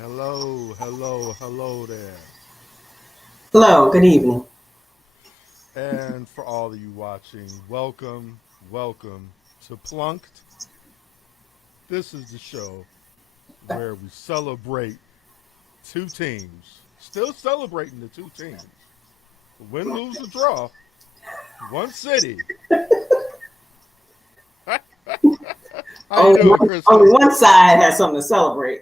Hello, hello, hello there. Hello, good evening. And for all of you watching, welcome to Plunked. This is the show where we celebrate two teams. Still celebrating the two teams. Win, lose, or draw. One city. How you Only doing, one, only Kristen? one side has something to celebrate.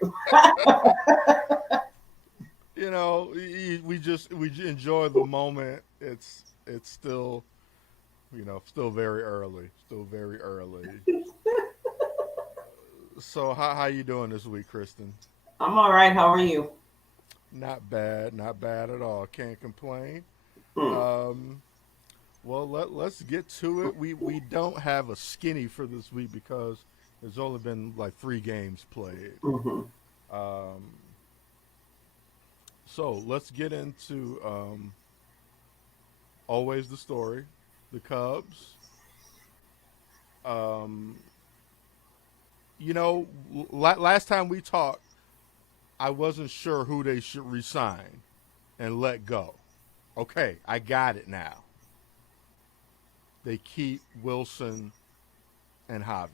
We enjoy the moment. It's still still very early. Still very early. So how you doing this week, Kristen? I'm all right. How are you? Not bad at all. Can't complain. Hmm. Um, well, let's get to it. We don't have a skinny for this week because there's only been like 3 games played. Hmm. Um, so let's get into always the story, the Cubs. Um, last time we talked, I wasn't sure who they should resign and let go. Okay, I got it now. They keep Wilson and Javi.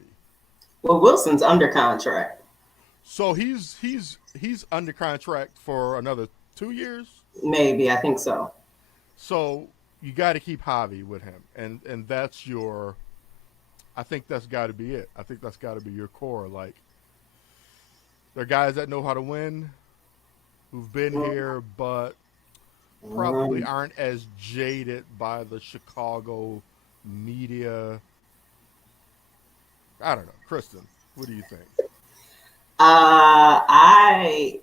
Well, Wilson's under contract. So he's under contract for another 2 years. Maybe, I think so. So you got to keep Javi with him, and that's your. I think that's got to be it. I think that's got to be your core. Like they're guys that know how to win, who've been here, but probably Um, aren't as jaded by the Chicago media. I don't know, Kristen. What do you think?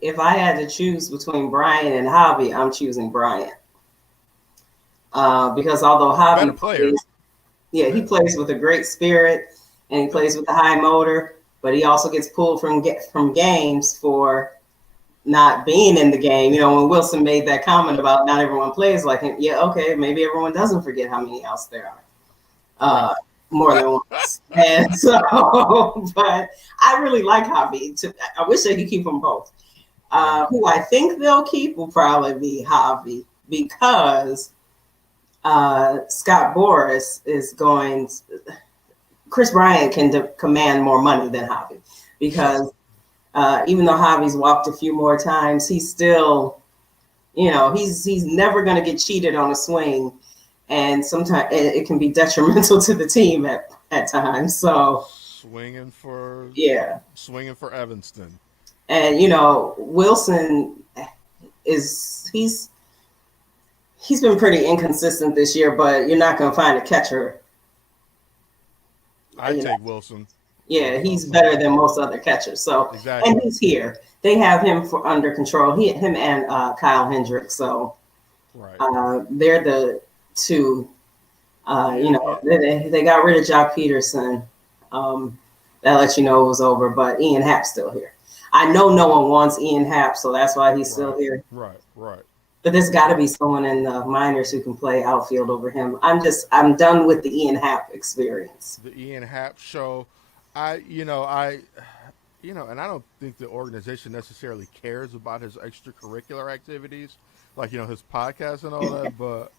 if I had to choose between Brian and Javi, I'm choosing Brian. Because although Better Javi player. plays, yeah, he Yeah. plays with a great spirit and he Yep. plays with a high motor, but he also gets pulled from games for not being in the game. When Wilson made that comment about not everyone plays like him, yeah, okay, maybe everyone doesn't forget how many outs there are, uh, Right. more than once. And so, but I really like Javi. I wish they could keep them both. Right. Who I think they'll keep will probably be Javi because Scott Boras is going. Chris Bryant can command more money than Javi Sure. because even though Javi's walked a few more times, he's still, he's never going to get cheated on a swing, and sometimes it can be detrimental to the team at times. So Swinging for yeah, swinging for Evanston. and Wilson is he's been pretty inconsistent this year, but you're not going to find a catcher. I You know, take Wilson yeah, over he's some better other than most guys. other catchers. So, and Exactly. he's here. They have him for under control. Him and Kyle Hendricks. So Right. they're the two. Yeah. Yeah. They got rid of Jock Peterson. Um, that lets you know it was over. But Ian Happ's still here. I know no one wants Ian Happ, so that's why he's still Right. here. Right. Right. But there's got to Right. be someone in the minors who can play outfield over him. I'm done with the Ian Happ experience. The Ian Happ show. I and I don't think the organization necessarily cares about his extracurricular activities, like his podcast and all that. But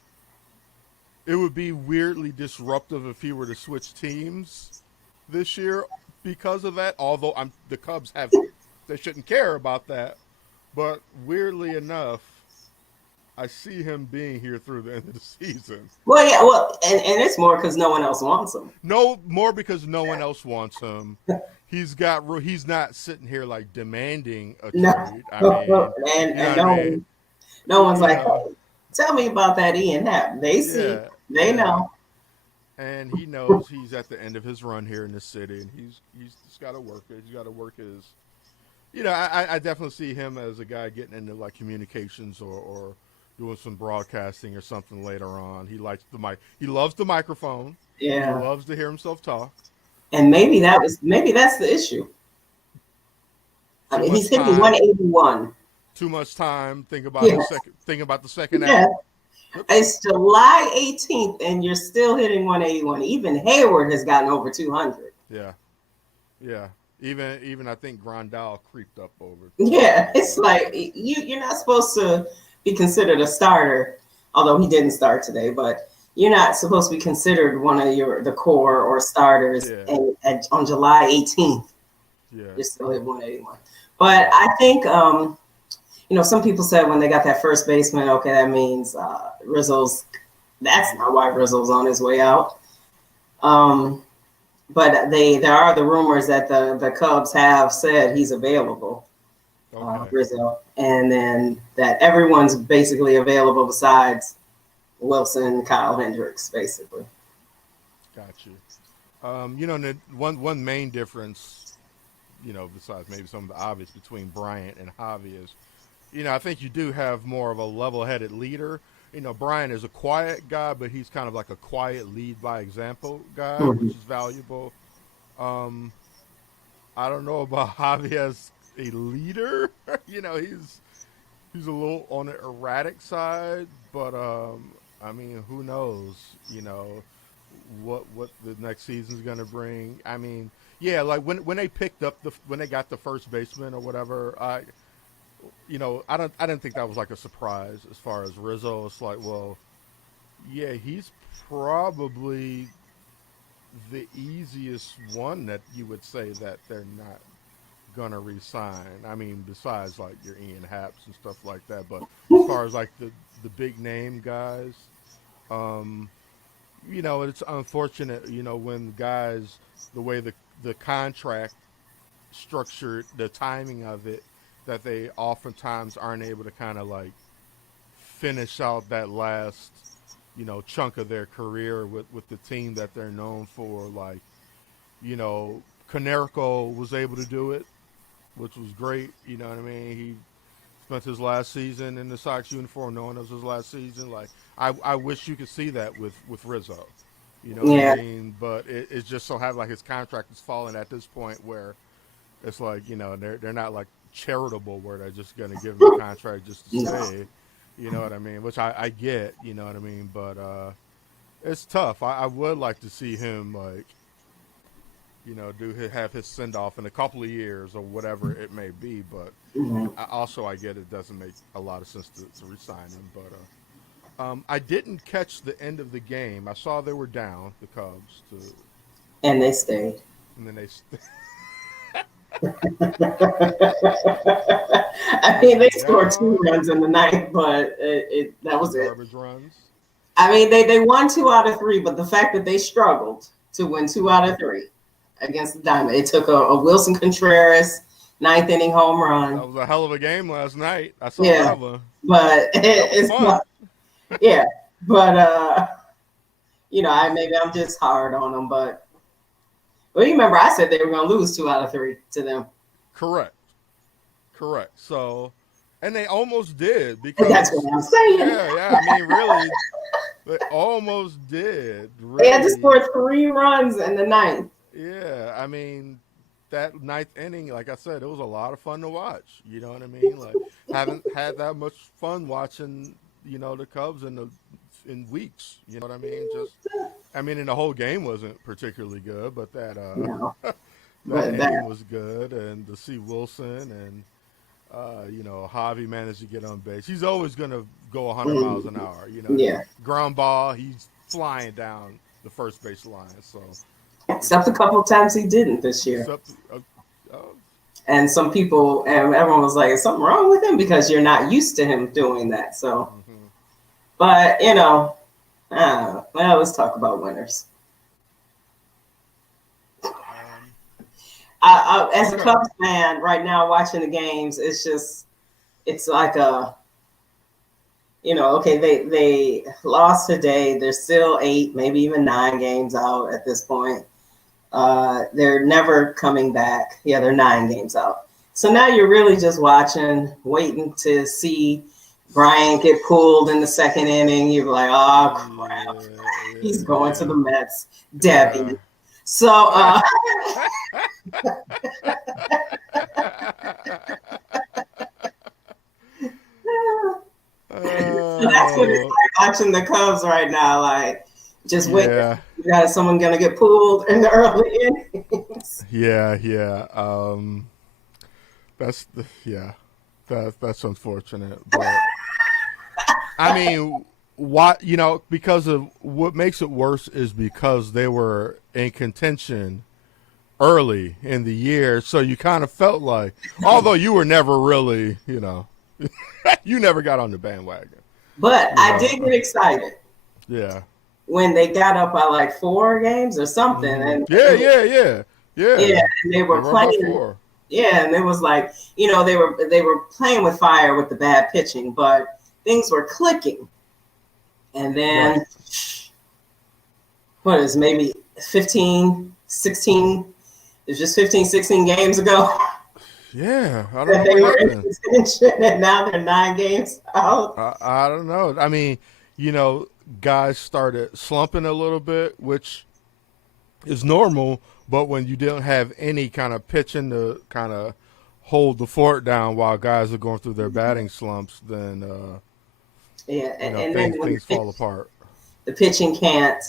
it would be weirdly disruptive if he were to switch teams this year because of that. Although the Cubs have, they shouldn't care about that. But weirdly enough, I see him being here through the end of the season. Well, yeah, and it's more because no one else wants him. No more because no one else wants him. He's not sitting here like demanding a No, trade. I mean, you know and what I mean? no one's You like, know, hey, tell me about that Ian Happ. They see, yeah, they yeah. know. And he knows he's at the end of his run here in this city, and he's just got to work it. He's got to work his. I definitely see him as a guy getting into like communications or doing some broadcasting or something later on. He likes the mic. He loves the microphone. He Yeah, loves to hear himself talk. and Uh, maybe that's the issue. I too mean, he's much hitting time. 181. Too much time. Think about Yeah, the second. Think about the second yeah. out. Yep. It's July 18th, and you're still hitting 181. Even Hayward has gotten over 200. Yeah. Yeah. Even I think Grandal creeped up over. Yeah, it's like you're not supposed to be considered a starter, although he didn't start today, but you're not supposed to be considered one of the core or starters Yeah, on July 18th. yeah, You're still at 181. But yeah. I think some people said when they got that first baseman, okay, that means Rizzo's. That's not why Rizzo's on his way out. Um, but there are the rumors that the Cubs have said he's available, Okay, Rizzo, and then that everyone's basically available besides Wilson, Kyle Hendricks, basically. got you. One main difference, besides maybe some of the obvious between Bryant and Javi is, I think you do have more of a level-headed leader. Bryant is a quiet guy, but he's kind of like a quiet lead by example guy, which Mhm. is valuable. Um, I don't know about Javi as a leader. He's a little on the erratic side, but I mean, who knows? What the next season's gonna bring. I mean, yeah, like when they picked up when they got the first baseman or whatever, I didn't think that was like a surprise as far as Rizzo. It's like, well, yeah, he's probably the easiest one that you would say that they're not gonna resign. I mean, besides like your Ian Haps and stuff like that. But as far as like the big name guys, um, it's unfortunate, when guys the way the contract structured, the timing of it, that they oftentimes aren't able to kind of like finish out that last chunk of their career with the team that they're known for. Like, Canerco was able to do it, which was great. You know what I mean? He spent his last season in the Sox uniform knowing it was his last season. Like, I wish you could see that with Rizzo. You know what I Yeah, mean? But it's just so have like his contract is falling at this point where it's like, they're not like charitable where they're just gonna give him a contract just to no, stay. You know what I mean? Which I get, you know what I mean? But it's tough. I would like to see him like, have his send off in a couple of years or whatever it may be. But no. I get it doesn't make a lot of sense to resign him. But I didn't catch the end of the game. I saw they were down, the Cubs, And they stayed. and then they I they mean, were they scored two down. runs in the ninth, but that Two was it. garbage runs. I mean, they won 2 out of 3, but the fact that they struggled to win 2 out of 3 against the Diamond, it took a Wilson Contreras ninth inning home That run. was a hell of a game last night. I saw Yeah, that one. but That was it's fun. not. Yeah, but maybe I'm just hard on them. But well, you remember I said they were going to lose 2 out of 3 to them. Correct. Correct. So, and they almost did And that's what because, I'm saying. yeah. I mean, really, they almost did. They had to Really, score 3 runs in the ninth. yeah. I mean, that ninth inning, like I said, it was a lot of fun to watch. You know what I mean? Like, haven't had that much fun watching, the Cubs in weeks. You know what I mean? And the whole game wasn't particularly good, but that No, that but inning that, was good, and to see Wilson and Javi managed to get on base. He's always going to go 100 miles an hour. You know what I mean? yeah. Ground ball, he's flying down the first base line. So, Except a couple of times he didn't this year. except, uh, And some people, and everyone was like, "Is something wrong with him?" Because you're not used to him doing that. So, mm-hmm. but well, let's talk about winners. um, As a okay, Cubs fan, right now watching the games, it's like okay, they lost today. They're still 8, maybe even 9 games out at this point. They're never coming back. Yeah, they're 9 games out. So now you're really just watching, waiting to see Brian get pulled in the second inning. You're like, oh crap, he's going to the Mets. yeah, Debbie. So so that's what it's oh, like watching the Cubs right now. Like just wait. yeah, You got someone gonna get pulled in the early innings. Yeah. Yeah, that's unfortunate. But I mean, what because of what makes it worse is because they were in contention early in the year, so you kind of felt like, although you were never really, you never got on the bandwagon. But You I know, did get excited yeah. when they got up by like 4 games or something, and Yeah, it was, yeah, yeah. and they They were were by playing. 4. Yeah, and it was like they were playing with fire with the bad pitching, but things were clicking. And Right. then what is maybe 15, 16? It's just 15, 16 games ago Yeah, I don't that know they what were in happened. contention, and now they're 9 games out. I don't know. I mean, you know, guys started slumping a little bit, which is normal. But when you don't have any kind of pitching to kind of hold the fort down while guys are going through their batting slumps, then Yeah, and then when things fall apart. the pitching can't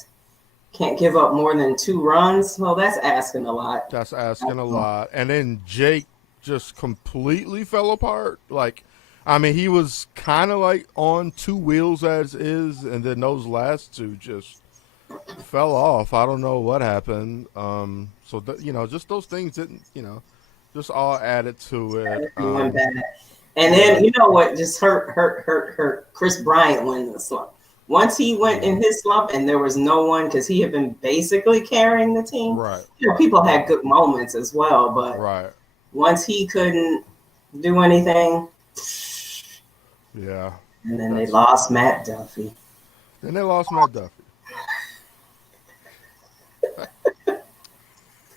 give up more than 2 runs, well, that's asking a lot. That's asking a lot. And then Jake just completely fell apart. Like, I mean, he was kind of like on two wheels as is, and then those last two just fell off. I don't know what happened. Just those things didn't, just all added to it. Everything went bad. And Yeah, then you know what just hurt. Chris Bryant went in the slump. Once he went yeah, in his slump, and there was no one because he had been basically carrying the team. right, People had good moments as well, but right, once he couldn't do anything, yeah. and then they That's lost Matt Duffy. Then they lost Matt Duffy.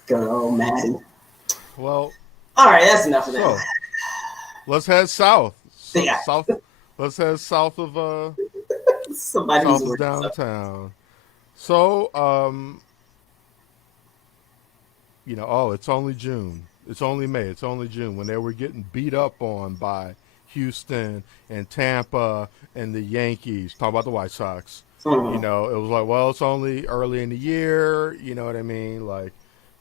Good old Matty. Well, All right, that's enough of that. so let's head south. Yeah, South. Let's head somebody's south of working. So. downtown. So, it's only June. It's only May. It's only June when they were getting beat up on by Houston and Tampa and the Yankees. Talk about the White Sox. Mhm. It was like, well, it's only early in the year. You know what I mean? Like,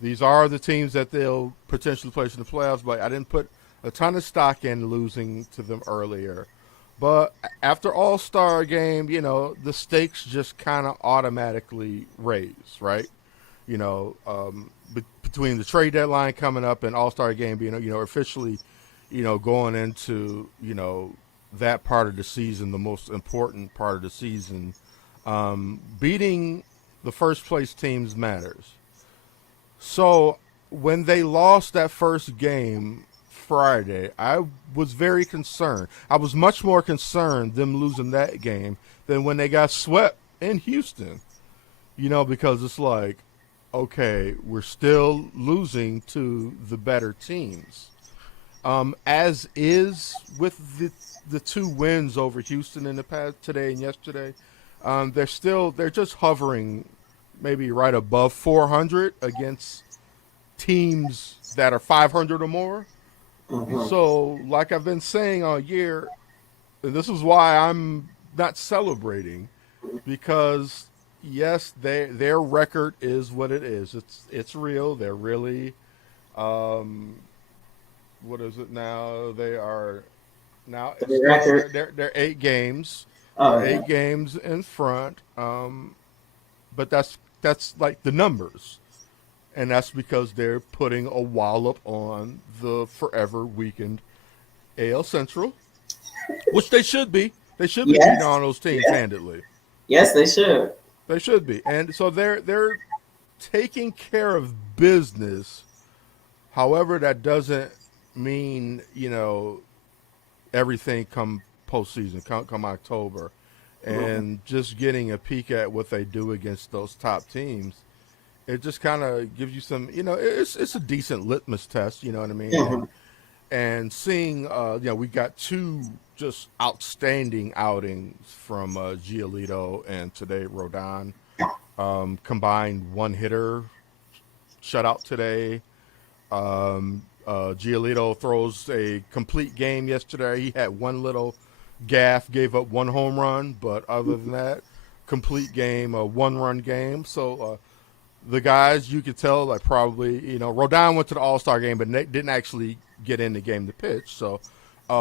these are the teams that they'll potentially place in the playoffs. But I didn't put a ton of stock in losing to them earlier. But after All Star game, the stakes just kind of automatically raise, right? Between the trade deadline coming up and All Star game being, officially, going into, that part of the season, the most important part of the season, beating the first place teams matters. So when they lost that first game Friday, I was very concerned. I was much more concerned them losing that game than when they got swept in Houston. Because it's like, okay, we're still losing to the better teams. As is with the two wins over Houston in the past today and yesterday, they're just hovering maybe right above 400 against teams that are 500 or more. Mhm. So, like I've been saying all year, and this is why I'm not celebrating, because yes, their record is what it is. It's real. They're really, um, what is it now? They are now The still record. they're 8 games. They're Oh yeah. 8 games in front. But that's like the numbers, and that's because they're putting a wallop on the forever weakened AL Central, which they should be. They should be beating Yes. on those teams Yes. handedly. Yes, they should. They should be, and so they're taking care of business. However, that doesn't mean everything come postseason, come October, Mhm. and just getting a peek at what they do against those top teams. It just kind of gives you some, it's a decent litmus test. You know what I mean? Mhm. And seeing, we got two just outstanding outings from Giolito and today Rodon. Combined one hitter shutout today. Giolito throws a complete game yesterday. He had one little gaff, gave up one home run, but other than that, complete game, a 1-run game. So the guys you could tell, like probably, Rodon went to the All-Star game, but didn't actually get in the game to pitch. So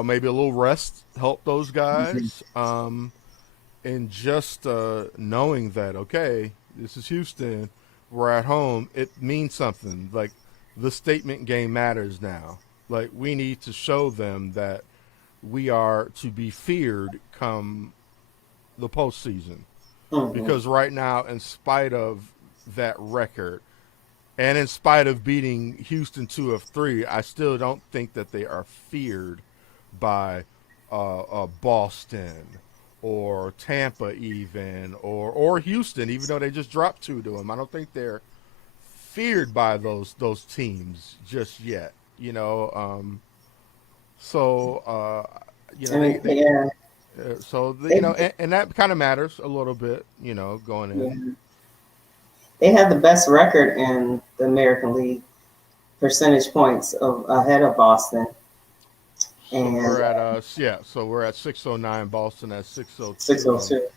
maybe a little rest helped those guys. And just knowing that, okay, this is Houston, we're at home, it means something. Like the statement game matters now. Like we need to show them that we are to be feared come the postseason. Mhm. Because right now, in spite of that record, and in spite of beating Houston 2 of 3, I still don't think that they are feared by Boston or Tampa, even or Houston, even though they just dropped 2 to them. I don't think they're feared by those teams just yet. So I mean, they yeah, so they, and that kind of matters a little bit, going in. yeah, they had the best record in the American League, percentage points of ahead of Boston, So and we're at yeah. So we're at 609. Boston at 602. 602.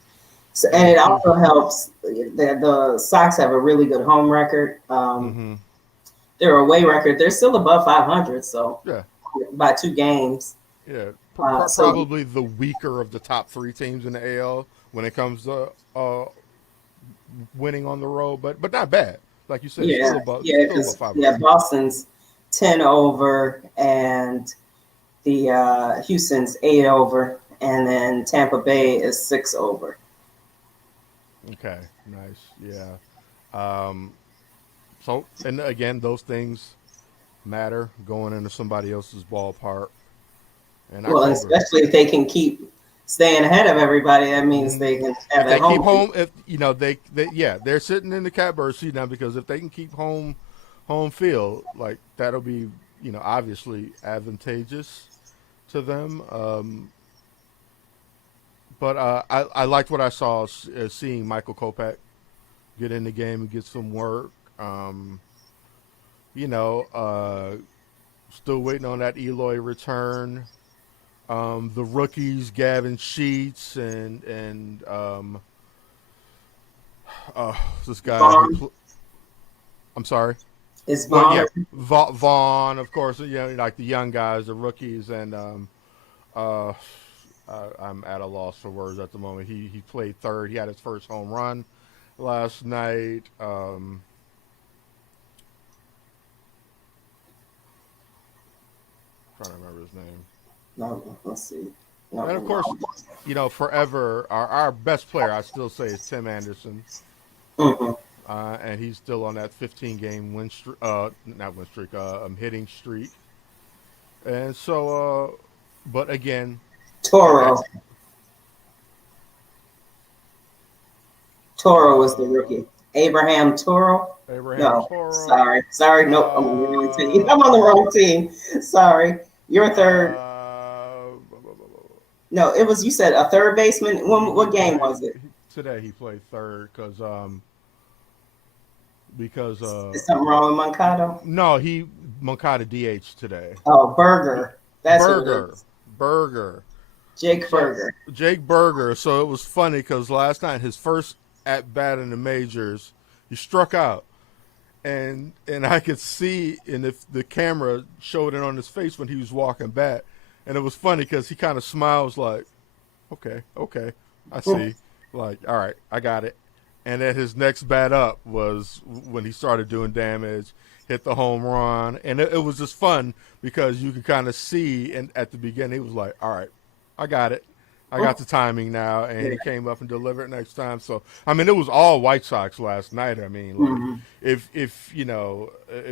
So, and And it who? also helps. The Sox have a really good home record. Mm-hmm. Their away record, they're still above 500, so Yeah, by 2 games. yeah. So Probably the weaker of the top 3 teams in the AL when it comes to winning on the road, but not bad. Like you said, yeah, still above because yeah, 500. Boston's 10 over, and the Houston's 8 over, and then Tampa Bay is 6 over. Okay, nice. Yeah. Um. So and again, those things matter going into somebody else's ballpark in Well, and October. especially if they can keep staying ahead of everybody, that means Hmm. they can have If that they keep home field. home, if they yeah, they're sitting in the catbird seat now because if they can keep home field, like that'll be obviously advantageous to them. But I liked what I saw, seeing Michael Kopech get in the game and get some work. You know, still waiting on that Eloy return. The rookies, Gavin Sheets and this guy who Vaughn I'm sorry. is Well, Vaughn. yeah, Vaughn, of course. Like the young guys, the rookies, and uh, I'm at a loss for words at the moment. He played third. He had his first home run last night. Trying to remember his name. No, let's see. And of course, forever our best player, I still say, is Tim Anderson. Mm-hmm. And he's still on that 15 game win streak, not win streak, hitting streak. And so, but again, okay, Toro. Toro was the uh, rookie. Abraham Toro. Abraham No, Toro, sorry. Nope, I'm on the wrong team. I'm on the wrong team. Sorry. Your third. uh, No, it was, you said a third baseman. he What game played was it? today. He played third because Is something wrong with Mankato? no, he Moncada DH today. Oh, Berger. That's who it Burger, is. Burger. Jake So Berger. Jake Berger. So it was funny because last night his first at bat in the majors, he struck out, and I could see, and if the camera showed it on his face when he was walking back, and it was funny because he kind of smiles like, okay, I see, like all right, I got it. And then his next bat up was when he started doing damage, hit the home run, and it was just fun because you could kind of see, and at the beginning he was like, all right, I got it. I got the timing now, and Yeah. he came up and delivered next time. So I mean, it was all White Sox last night. I mean, like Mhm. if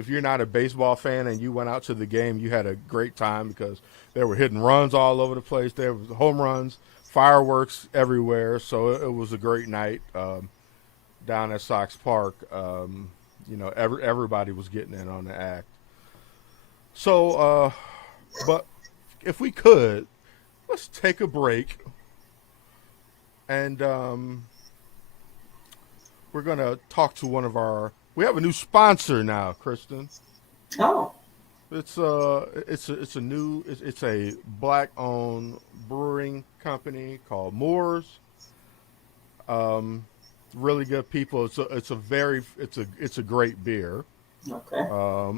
you're not a baseball fan and you went out to the game, you had a great time because they were hitting runs all over the place. There was home runs, fireworks everywhere. So it was a great night down at Sox Park. Everybody was getting in on the act. So, but if we could, let's take a break, and we're gonna talk to one of our. We have a new sponsor now, Kristen. Oh, It's a black owned brewing company called Moores. Um, really good people. It's a great beer. Okay.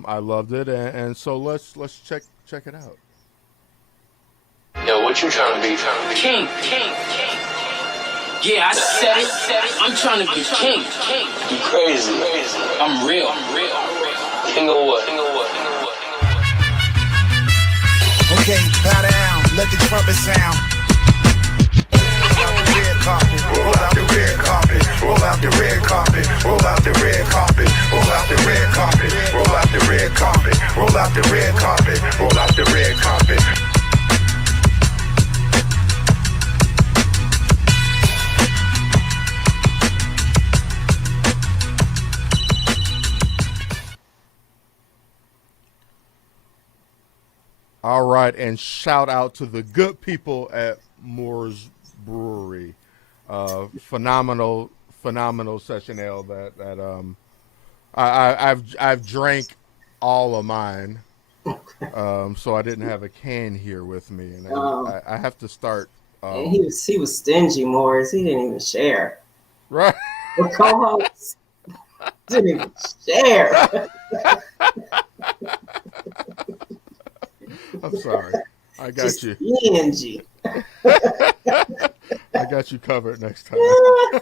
I loved it, and so let's check it out. Yo, what you trying to be? King, king, king. Yeah, I said it. I'm trying to be king. You crazy. I'm real. King of what? Okay, bow down, let the trumpet sound. Roll out the red carpet, roll out the red carpet, roll out the red carpet, roll out the red carpet, roll out the red carpet, roll out the red carpet, roll out the red carpet. All right, and shout out to the good people at Moore's Brewery. Phenomenal session ale I've drank all of mine, so I didn't have a can here with me, and I have to start. And he was stingy, Morris. He didn't even share. Right. The co-host didn't even share. I'm sorry. I got Just you. stingy. I got you covered next time. You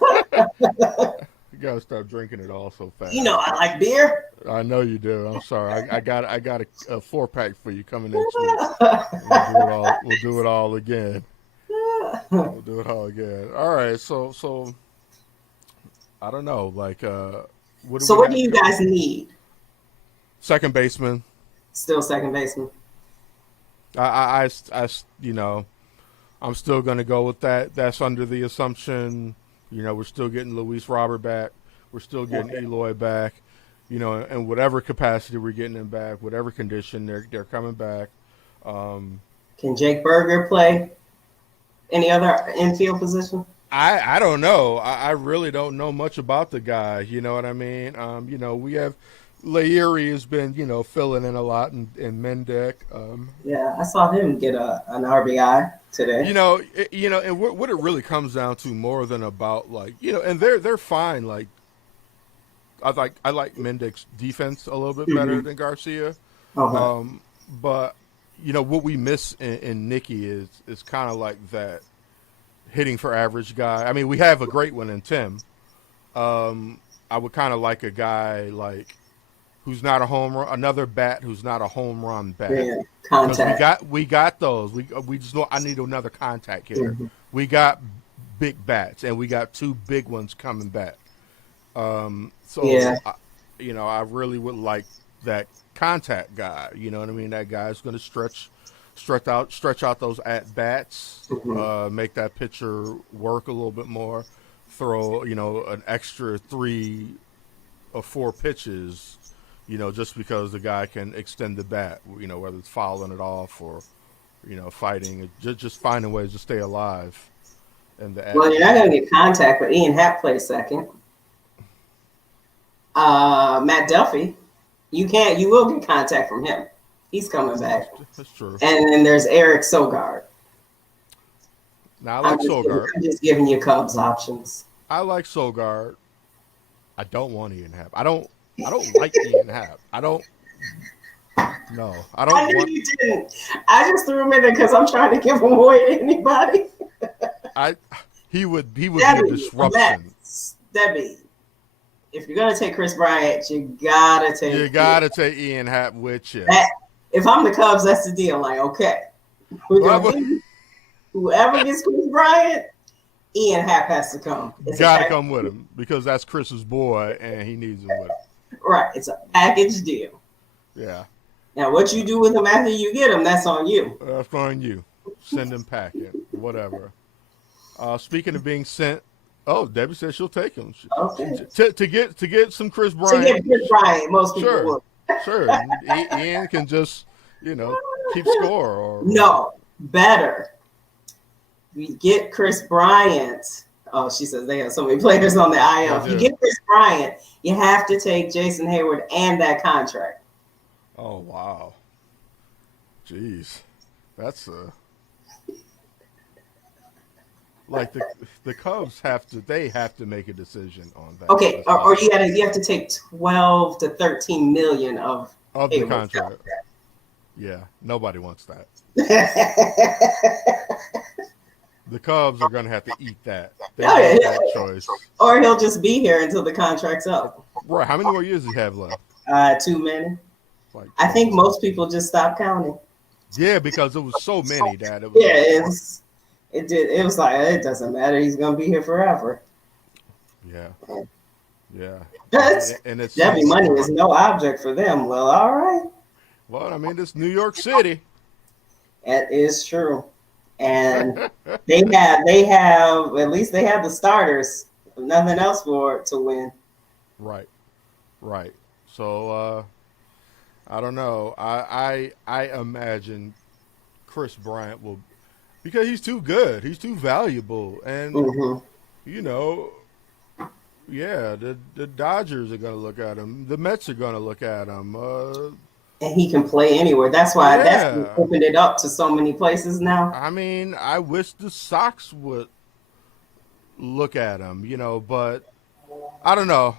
gotta stop drinking it all so fast. You know I like beer. I know you do. I'm sorry. I got a 4-pack for you coming next week. We'll do it all again. We'll do it all again. All right. So I don't know. Like, what do you guys need? Second baseman. Still second baseman. I I'm still going to go with that. That's under the assumption, we're still getting Luis Robert back. We're still getting Eloy back, in whatever capacity we're getting him back, whatever condition they're coming back. Can Jake Berger play any other infield position? I don't know. I really don't know much about the guy. You know what I mean? We have Leary has been, filling in a lot in Mendick. Yeah, I saw him get an RBI today. And what it really comes down to more than about and they're fine. Like I like Mendick's defense a little bit better than Garcia. Okay. But what we miss in Nicky is kind of like that hitting for average guy. I mean, we have a great one in Tim. I would kind of like a guy like who's not a home run, another bat who's not a home run bat. Yeah, contact. We got those. We just know I need another contact hitter. Mm-hmm. We got big bats and we got two big ones coming back. I really would like that contact guy. You know what I mean? That guy's going to stretch out those at bats, make that pitcher work a little bit more, throw an extra 3 or 4 pitches. Just because the guy can extend the bat, whether it's fouling it off or, fighting, just finding ways to stay alive. Well, you're not going to get contact, but Ian Happ plays second. Matt Duffy, you will get contact from him. He's coming back. That's true. And then there's Eric Sogard. Now, I like Sogard. I'm just giving you Cubs options. I like Sogard. I don't want Ian Happ. I don't like Ian Happ. I don't. No, I don't. I knew you didn't. I just threw him in there because I'm trying to give him away to anybody. He would be a disruption. Debbie, if you're gonna take Chris Bryant, you gotta take Ian Happ with you. If I'm the Cubs, that's the deal. Like, okay, whoever gets Chris Bryant, Ian Happ has to come. Got to come with him because that's Chris's boy, and he needs him with him. Right, it's a package deal. Yeah. Now, what you do with him after you get him, that's on you. That's on you. Send him packing, whatever. Speaking of being sent, Debbie says she'll take him. Okay. To get some Chris Bryant. To get Chris Bryant, most people would. Sure. Ian can just, keep score. Or no, better. We get Chris Bryant. Oh, she says they have so many players on the IL. If you get Chris Bryant, you have to take Jason Hayward and that contract. Oh, wow. Jeez. That's like the Cubs have to make a decision on that. Okay, or you have to take 12 to 13 million of the Abel's contract. Yeah, nobody wants that. contract. The Cubs are going to have to eat that. They Oh, made yeah. that choice. Or he'll just be here until the contract's up. Right. How many more years does he have left? Too many. Like I think most people just stopped counting. Yeah, because it was so many that it was. Yeah, like, it did. It was like it doesn't matter. He's gonna be here forever. yeah. Yeah. And it's Debbie money is no object for them. Well, all right. Well, I mean, it's New York City. That is true. And they have at least they have the starters. Nothing else for it to win. Right. So I don't know. I imagine Chris Bryant will, because he's too good. He's too valuable, and you know, yeah, the Dodgers are going to look at him. The Mets are going to look at him. And he can play anywhere. That's why that's opened it up to so many places now. I mean, I wish the Sox would look at him, but I don't know.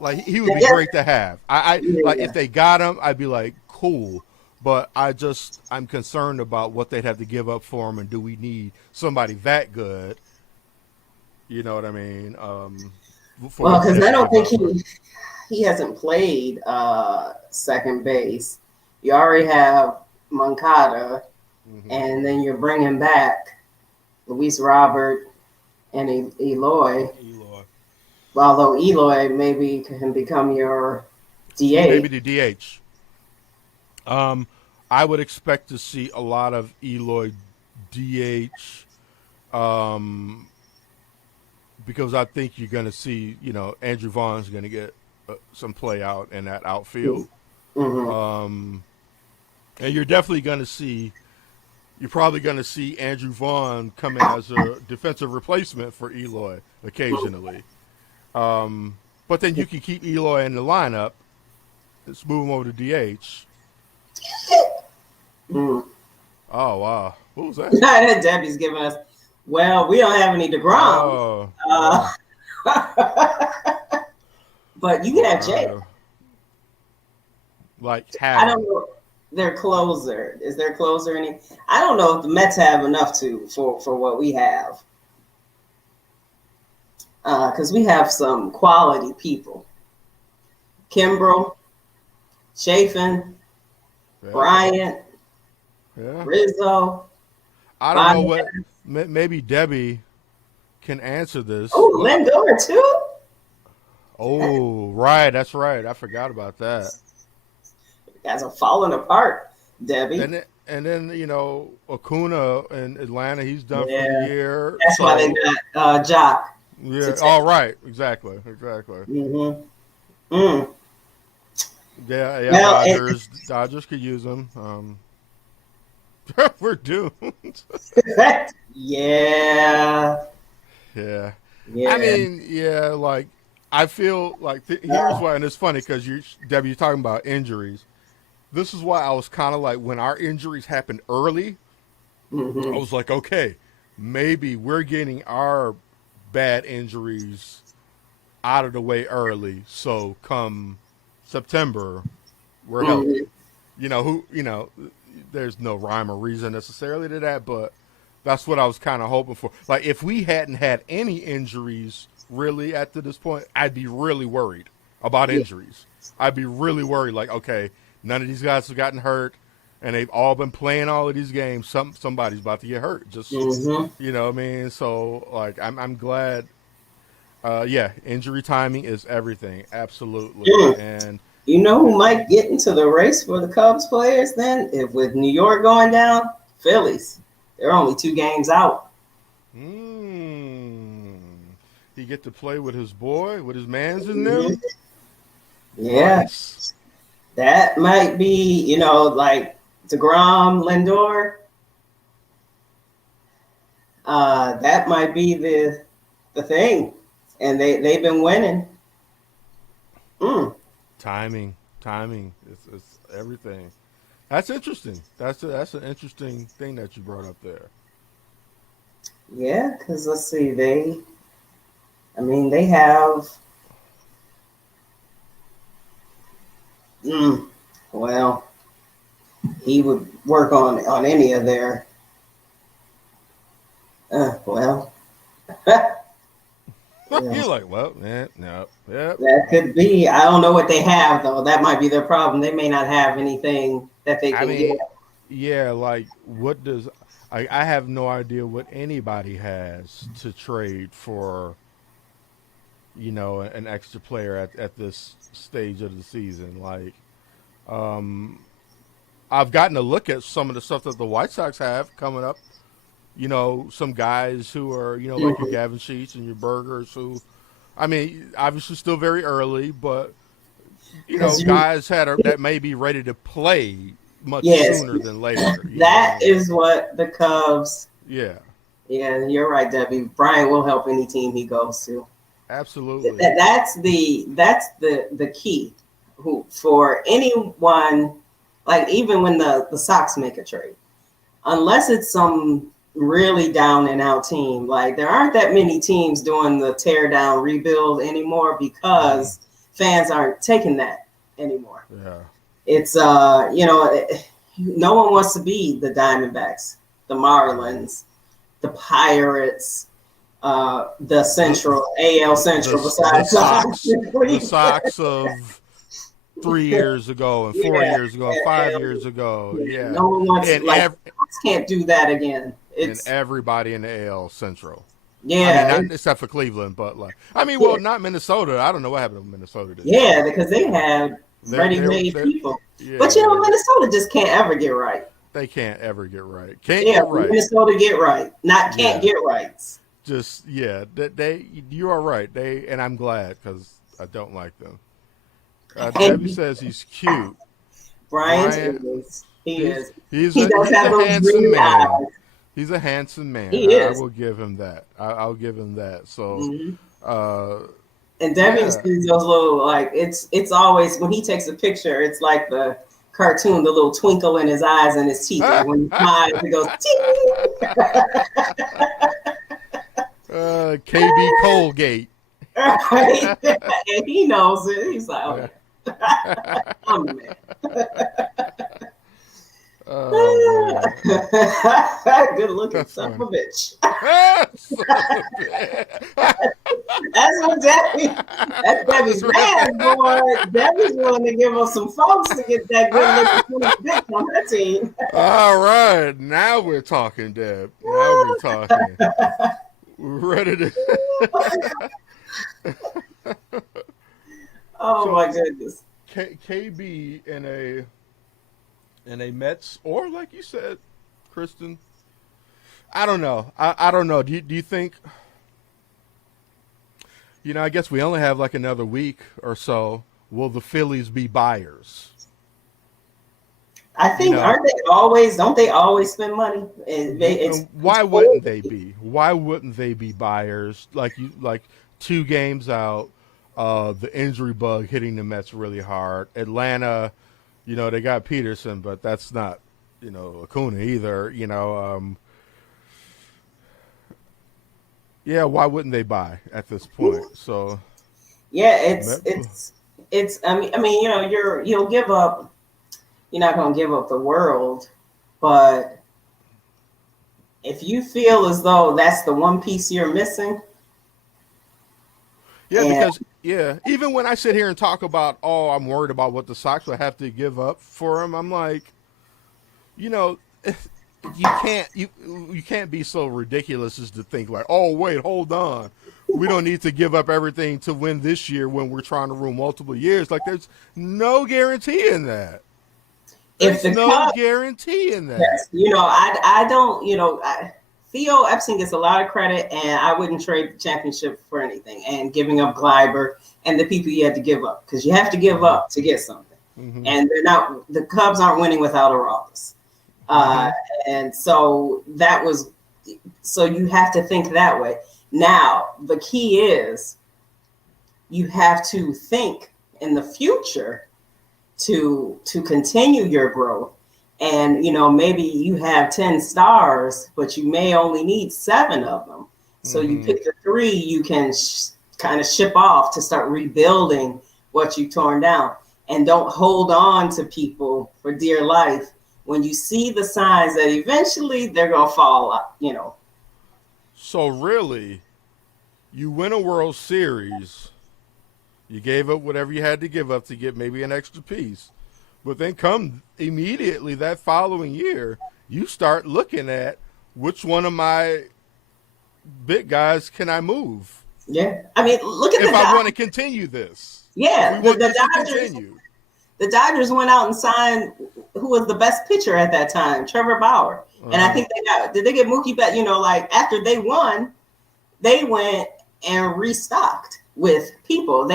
Like he would be great to have. Like if they got him, I'd be like, cool. But I'm concerned about what they'd have to give up for him, and do we need somebody that good? You know what I mean? Well, because I don't think he hasn't played second base. You already have Moncada, and then you're bringing back Luis Robert and Eloy. Although Eloy maybe can become your DH. Maybe the DH. I would expect to see a lot of Eloy DH, because I think you're going to see, Andrew Vaughn's going to get some play out in that outfield. And you're definitely going to see, you're probably going to see Andrew Vaughn come in as a defensive replacement for Eloy occasionally. But then you can keep Eloy in the lineup. Let's move him over to DH. Oh, wow. What was that? Debbie's giving us, well, we don't have any DeGrom. But you can have Jay. I don't know. Their closer. Is their closer any? I don't know if the Mets have enough for what we have. Because we have some quality people. Kimbrel, Chafin, Bryant, Rizzo. I don't know what. Maybe Debbie can answer this. Oh, Lindor too. Oh, right. That's right. I forgot about that. You guys are falling apart, Debbie. And then Acuna in Atlanta, he's done for the year. That's why they got Jock. Yeah. All right. Exactly. Yeah. Well, Dodgers could use him. We're doomed. Yeah. I mean, I feel like here's why, and it's funny because Debbie, you're talking about injuries. This is why I was kind of like, when our injuries happened early, I was like, okay, maybe we're getting our bad injuries out of the way early, so come September, we're healthy. There's no rhyme or reason necessarily to that, but that's what I was kind of hoping for. Like, if we hadn't had any injuries really at this point, I'd be really worried about injuries. I'd be really worried, like, okay, none of these guys have gotten hurt, and they've all been playing all of these games. Somebody's about to get hurt. Just you know what I mean? So, like, I'm glad. Injury timing is everything. Absolutely. And you know who might get into the race for the Cubs players then? If with New York going down, Phillies. They're only 2 games out. He get to play with his boy, with his mans in them. Yeah. Nice. That might be, like DeGrom, Lindor. That might be the thing. And they've been winning. Timing. It's everything. That's interesting. That's an interesting thing that you brought up there. Yeah, because let's see, they have, well, he would work on any of their, well, yeah, You're like, well, no, yep. that could be. I don't know what they have though. That might be their problem. They may not have anything that they I can get. mean, yeah, like what does I have no idea what anybody has to trade for, an extra player at this stage of the season. Like, I've gotten to look at some of the stuff that the White Sox have coming up. Some guys who are, like your Mhm. Gavin Sheets and your Burgers who, I mean, obviously still very early, but Because guys that may be ready to play much yes, sooner than later. You know what I that mean? is what the Cubs. Yeah, Yeah, you're right, Debbie. Brian will help any team he goes to. absolutely. That's the key. Who for anyone, like even when the Sox make a trade, unless it's some really down and out team, like there aren't that many teams doing the tear down rebuild anymore Hmm. because fans aren't taking that anymore. Yeah. It's no one wants to be the Diamondbacks, the Right. Marlins, the Pirates, the The Central AL Central. the Besides Sox the Cleveland. Sox of 3 years ago and 4 Yeah, years ago and yeah, 5 years ago. Yeah, no one wants and like can't do that again. and It's everybody in the AL Central. I mean, yeah, not except for Cleveland, but like, I mean, yeah, well, not Minnesota. I don't know what happened to Minnesota this year. yeah, because they had ready-made They people. But yeah, Minnesota just can't ever get right. they can't ever get right. Can't Yeah, get right. Minnesota get right, not can't Yeah, get rights. just yeah. You are right. And I'm glad because I don't like them. Debbie And says he's cute. Bryant Brian, is he is he's he a does he's have a those handsome dreamy man. eyes. He's a handsome man. He I is. will give him that. I'll give him that. So, Hmm. uh, And Devin yeah. sees those little like it's always when he takes a picture, it's like the cartoon, the little twinkle in his eyes and his teeth. Like when he smiles, he goes, KB Colgate. right? And he knows it. He's like, oh yeah, I'm the Oh man, man. Good looking that's son of funny. a bitch. Son of a bitch. That's what Debbie. That's I Debbie's just read man, boy. Debbie's willing to give us some folks to get that good looking that. son of a bitch on her team. All right, now we're talking, Deb. Now we're talking. We're ready to. Oh So my goodness. KB in a Mets or like you said, Kristen. I don't know. I don't know. Do you think? I guess we only have like another week or so. Will the Phillies be buyers? I You think know, aren't they always? Don't they always spend money? And it's why wouldn't they be? Why wouldn't they be buyers? Like 2 games out, the injury bug hitting the Mets really hard. Atlanta, they got Peterson, but that's not Acuna either. Yeah, why wouldn't they buy at this point? So, yeah, Met- it's. I mean, you'll give up. You're not gonna give up the world, but if you feel as though that's the one piece you're missing, yeah, and because even when I sit here and talk about, oh, I'm worried about what the Sox would have to give up for him, I'm like, you know, you can't be so ridiculous as to think like, oh wait, hold on, we don't need to give up everything to win this year when we're trying to rule multiple years. Like there's no guarantee in that. if There's the no guarantee in that. yes, I don't, Theo Epstein gets a lot of credit, and I wouldn't trade the championship for anything. And giving up Gleiber and the people you had to give up because you have to give Hmm. up to get something, Hmm. and they're not. The Cubs aren't winning without Orales, uh, Hmm. and so that was. So you have to think that way. Now the key is you have to think in the future to continue your growth And, maybe you have 10 stars, but you may only need 7 of them. So you pick the 3 you can kind of ship off to start rebuilding what you've torn down. And don't hold on to people for dear life when you see the signs that eventually they're going to fall up, So really, you win a World Series, you gave up whatever you had to give up to get maybe an extra piece. But then come immediately that following year, you start looking at which one of my big guys can I move? Yeah. I mean, look at if I want to continue this. Yeah, if we want the this to Dodgers. continue. The Dodgers went out and signed who was the best pitcher at that time, Trevor Bauer. And I think did they get Mookie Betts? Like after they won, they went and restocked with people. I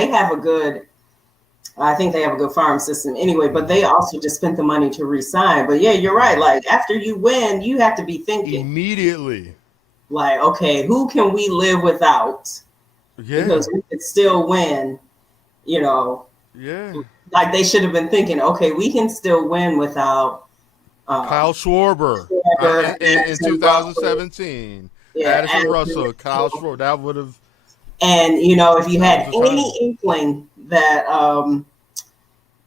think they have a good farm system anyway, but they also just spent the money to re-sign. But yeah, you're right. Like after you win, you have to be thinking immediately. Like, okay, who can we live without? Yeah. Because we could still win, Yeah. Like they should have been thinking, okay, we can still win without Kyle Schwarber in 2017. Yeah, Addison Russell, Kyle Schwarber. That would have. And if you had any inkling that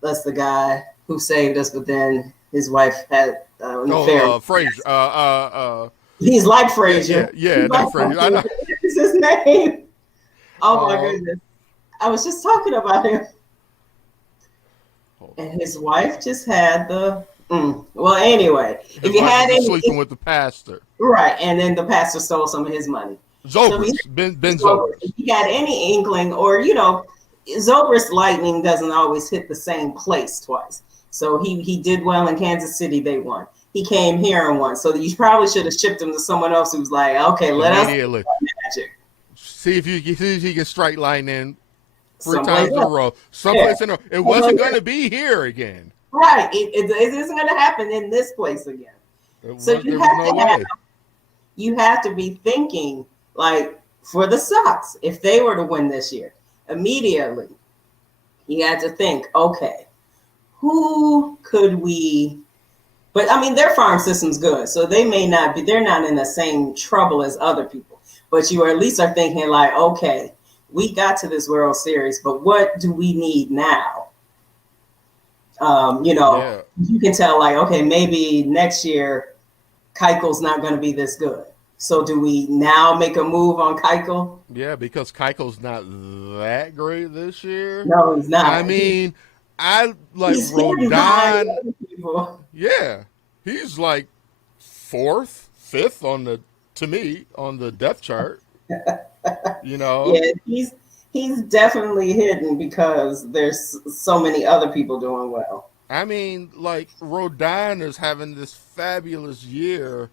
that's the guy who saved us, but then his wife had an affair. Frazier. He's like Frazier. Yeah, not Frazier. I know. What's his name? Oh my goodness! I was just talking about him. And his wife just had the. Well, anyway, if you had any sleeping with the pastor, right, and then the pastor stole some of his money. Zobrist, Ben Zobrist. If you had any inkling, or Zobrist lightning doesn't always hit the same place twice. So he did well in Kansas City. They won. He came here and won. So you probably should have shipped him to someone else who's like, okay, let us magic. See if you can strike lightning 3 times in a row. Someplace in a row. It wasn't going to be here again. Right. It isn't going to happen in this place again. You have to be thinking, like, for the Sox, if they were to win this year, immediately, you had to think, okay, who could we... But, I mean, their farm system's good, so they're not in the same trouble as other people. But you at least are thinking, like, okay, we got to this World Series, but what do we need now? You can tell, like, okay, maybe next year Keuchel's not going to be this good. So do we now make a move on Keuchel? Yeah, because Keuchel's not that great this year. No, he's not. I mean, I like Rodon. Yeah, he's like 4th, 5th on the depth chart. Yeah, he's definitely hidden because there's so many other people doing well. I mean, like Rodon is having this fabulous year.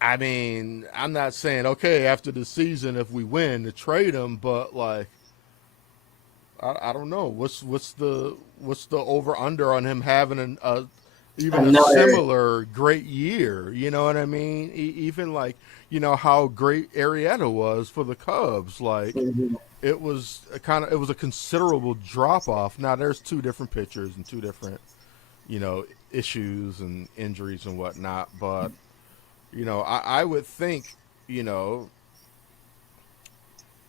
I mean, I'm not saying okay after the season if we win to trade him, but like I don't know what's the over under on him having a similar great year. You know what I mean? Even like how great Arrieta was for the Cubs. Like it was a considerable drop off. Now there's 2 different pitchers and 2 different issues and injuries and whatnot, but I would think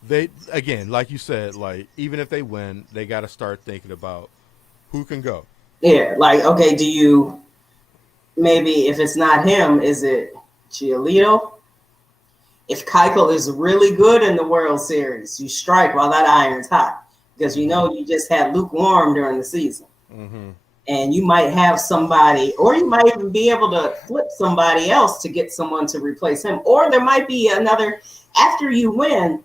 they, again, like you said, like even if they win, they got to start thinking about who can go. Yeah, like okay, do you maybe if it's not him, is it Giolito? If Keuchel is really good in the World Series, you strike while that iron's hot because you just had lukewarm during the season, and you might have somebody, or you might even be able to flip somebody else to get someone to replace him, or there might be another after you win.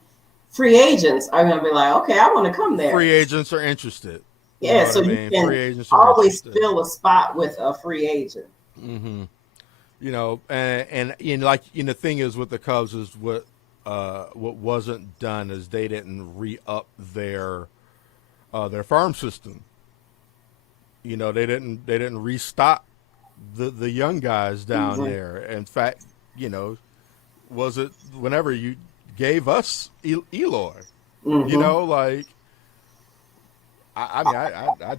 Free agents are going to be like, okay, I want to come there. Free agents are interested. Yeah, so you can always fill a spot with a free agent. Mm-hmm. And the thing is with the Cubs is what wasn't done is they didn't re-up their farm system. They didn't restock the young guys down there. In fact, was it whenever you gave us Eloy? Like I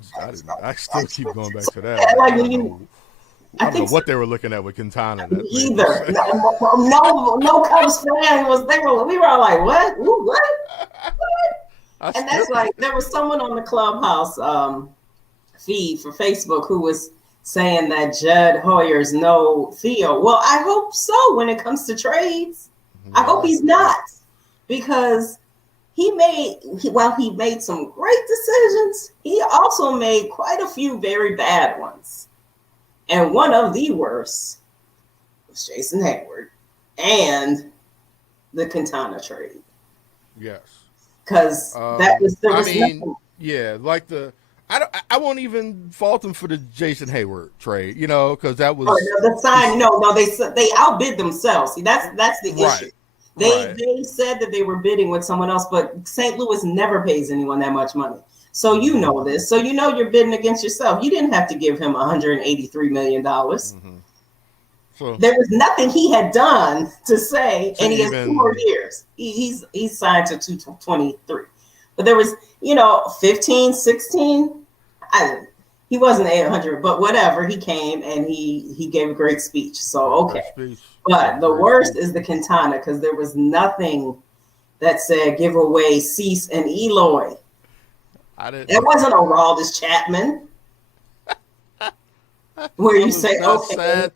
still keep going back to that. Like, I don't know think what they were looking at with Quintana. That either. No Cubs fan was. We were all like, what? Ooh, what? And that's like, there was someone on the Clubhouse feed for Facebook who was saying that Judd Hoyer's no Theo. Well, I hope so when it comes to trades. I hope he's not, because he made some great decisions, he also made quite a few very bad ones. And one of the worst was Jason Hayward and the Quintana trade. Yes. Because there was nothing. Yeah, like I won't even fault them for the Jason Hayward trade, because that was the sign. No, they outbid themselves. See, that's the issue. They said that they were bidding with someone else, but St. Louis never pays anyone that much money. So you know this. So you're bidding against yourself. You didn't have to give him $183 million. Mm-hmm. So there was nothing he had done to say, and he has 2 more years. He's signed to 2023. But there was, 15, 16. He wasn't 800, but whatever. He came and he gave a great speech. So, okay. But the worst is the Quintana, because there was nothing that said give away Cease and Eloy. It wasn't a Aroldis Chapman. Where you say, okay. Sad.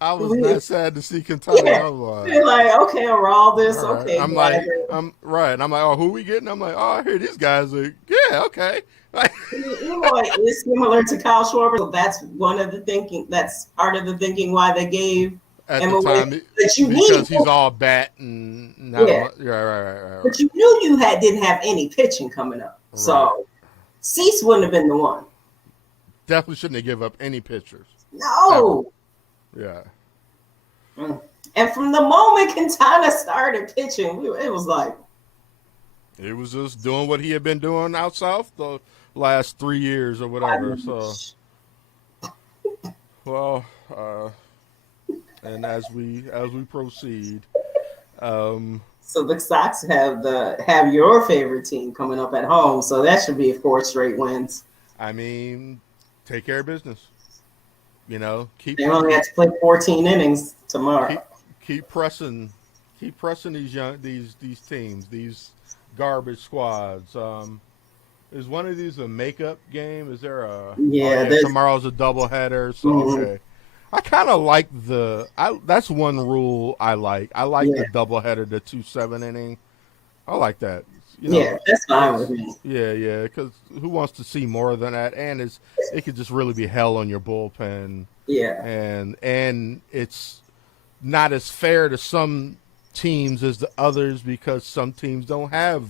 I was not sad to see Quintana. Yeah. You're like, okay, Aroldis, right. okay. I'm like, I'm like, oh, who we getting? I'm like, oh, I hear these guys are, yeah, okay. Eloy is similar to Kyle Schwarber, so that's one of the thinking. That's part of the thinking why they gave at him the away. time, because he's all bat and right. But you knew you didn't have any pitching coming up, so Cease wouldn't have been the one. Definitely shouldn't have given up any pitchers. No. Yeah. And from the moment Quintana started pitching, it was like, it was just doing what he had been doing out south the last 3 years or whatever. So, well, and as we proceed, so the Sox have your favorite team coming up at home, so that should be 4 straight wins. I mean, take care of business. They only have to play 14 innings tomorrow. Keep pressing these teams, these garbage squads. Is one of these a makeup game? Is there a? Yeah, tomorrow's a doubleheader. So okay, I kind of like that's one rule I like. I like the doubleheader, the 2-7 inning. I like that. That's fine with me. Yeah, because who wants to see more than that? And it could just really be hell on your bullpen. Yeah, and it's not as fair to some teams as the others, because some teams don't have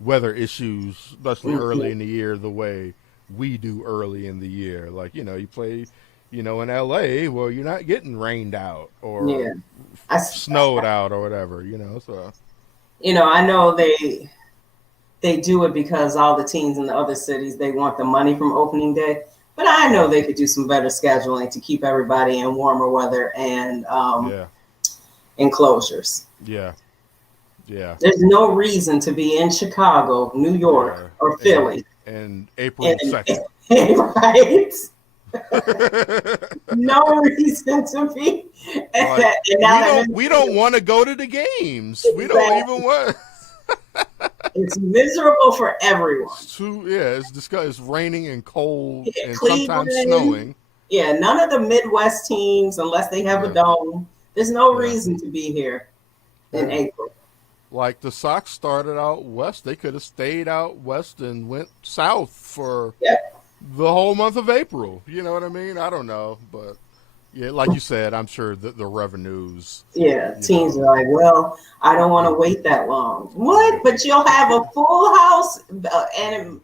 weather issues, especially early in the year, the way we do early in the year. Like, you play, in LA, well, you're not getting rained out or snowed out or whatever, so. I know they do it because all the teams in the other cities, they want the money from opening day. But I know they could do some better scheduling to keep everybody in warmer weather and enclosures. Yeah. There's no reason to be in Chicago, New York, or Philly. And April 2nd. Right? No reason to be. We don't want to go to the games. Exactly. We don't even want. It's miserable for everyone. It's raining and cold and Cleveland, sometimes snowing. Yeah, none of the Midwest teams, unless they have a dome, there's no reason to be here in April. Like the Sox started out west, they could have stayed out west and went south for the whole month of April. You know what I mean? I don't know, but yeah, like you said, I'm sure that the revenues. Yeah, teams are like, well, I don't want to wait that long. What? But you'll have a full house and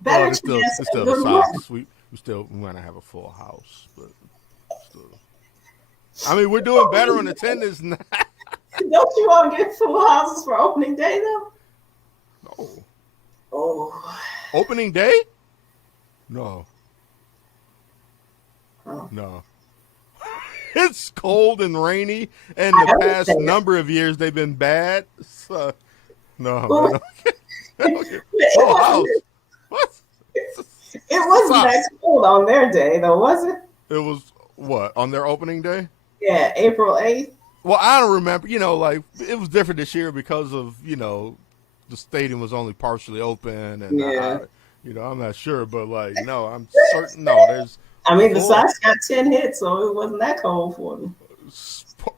better chance. It's still the Sox. We want to have a full house, but still. I mean, we're doing better on attendance now. Don't you want to get full houses for opening day, though? No. Oh. Opening day? No. Oh. No. It's cold and rainy, and the past number of years they've been bad. So, no. Full house. What? wasn't Sox. that cold on their day, though, was it? It was what on their opening day? Yeah, April 8th. Well, I don't remember. Like it was different this year because of the stadium was only partially open, and Yeah. I'm not sure, but like no, I'm certain. No, there's I mean, the full Sox got 10 hits, so it wasn't that cold for them.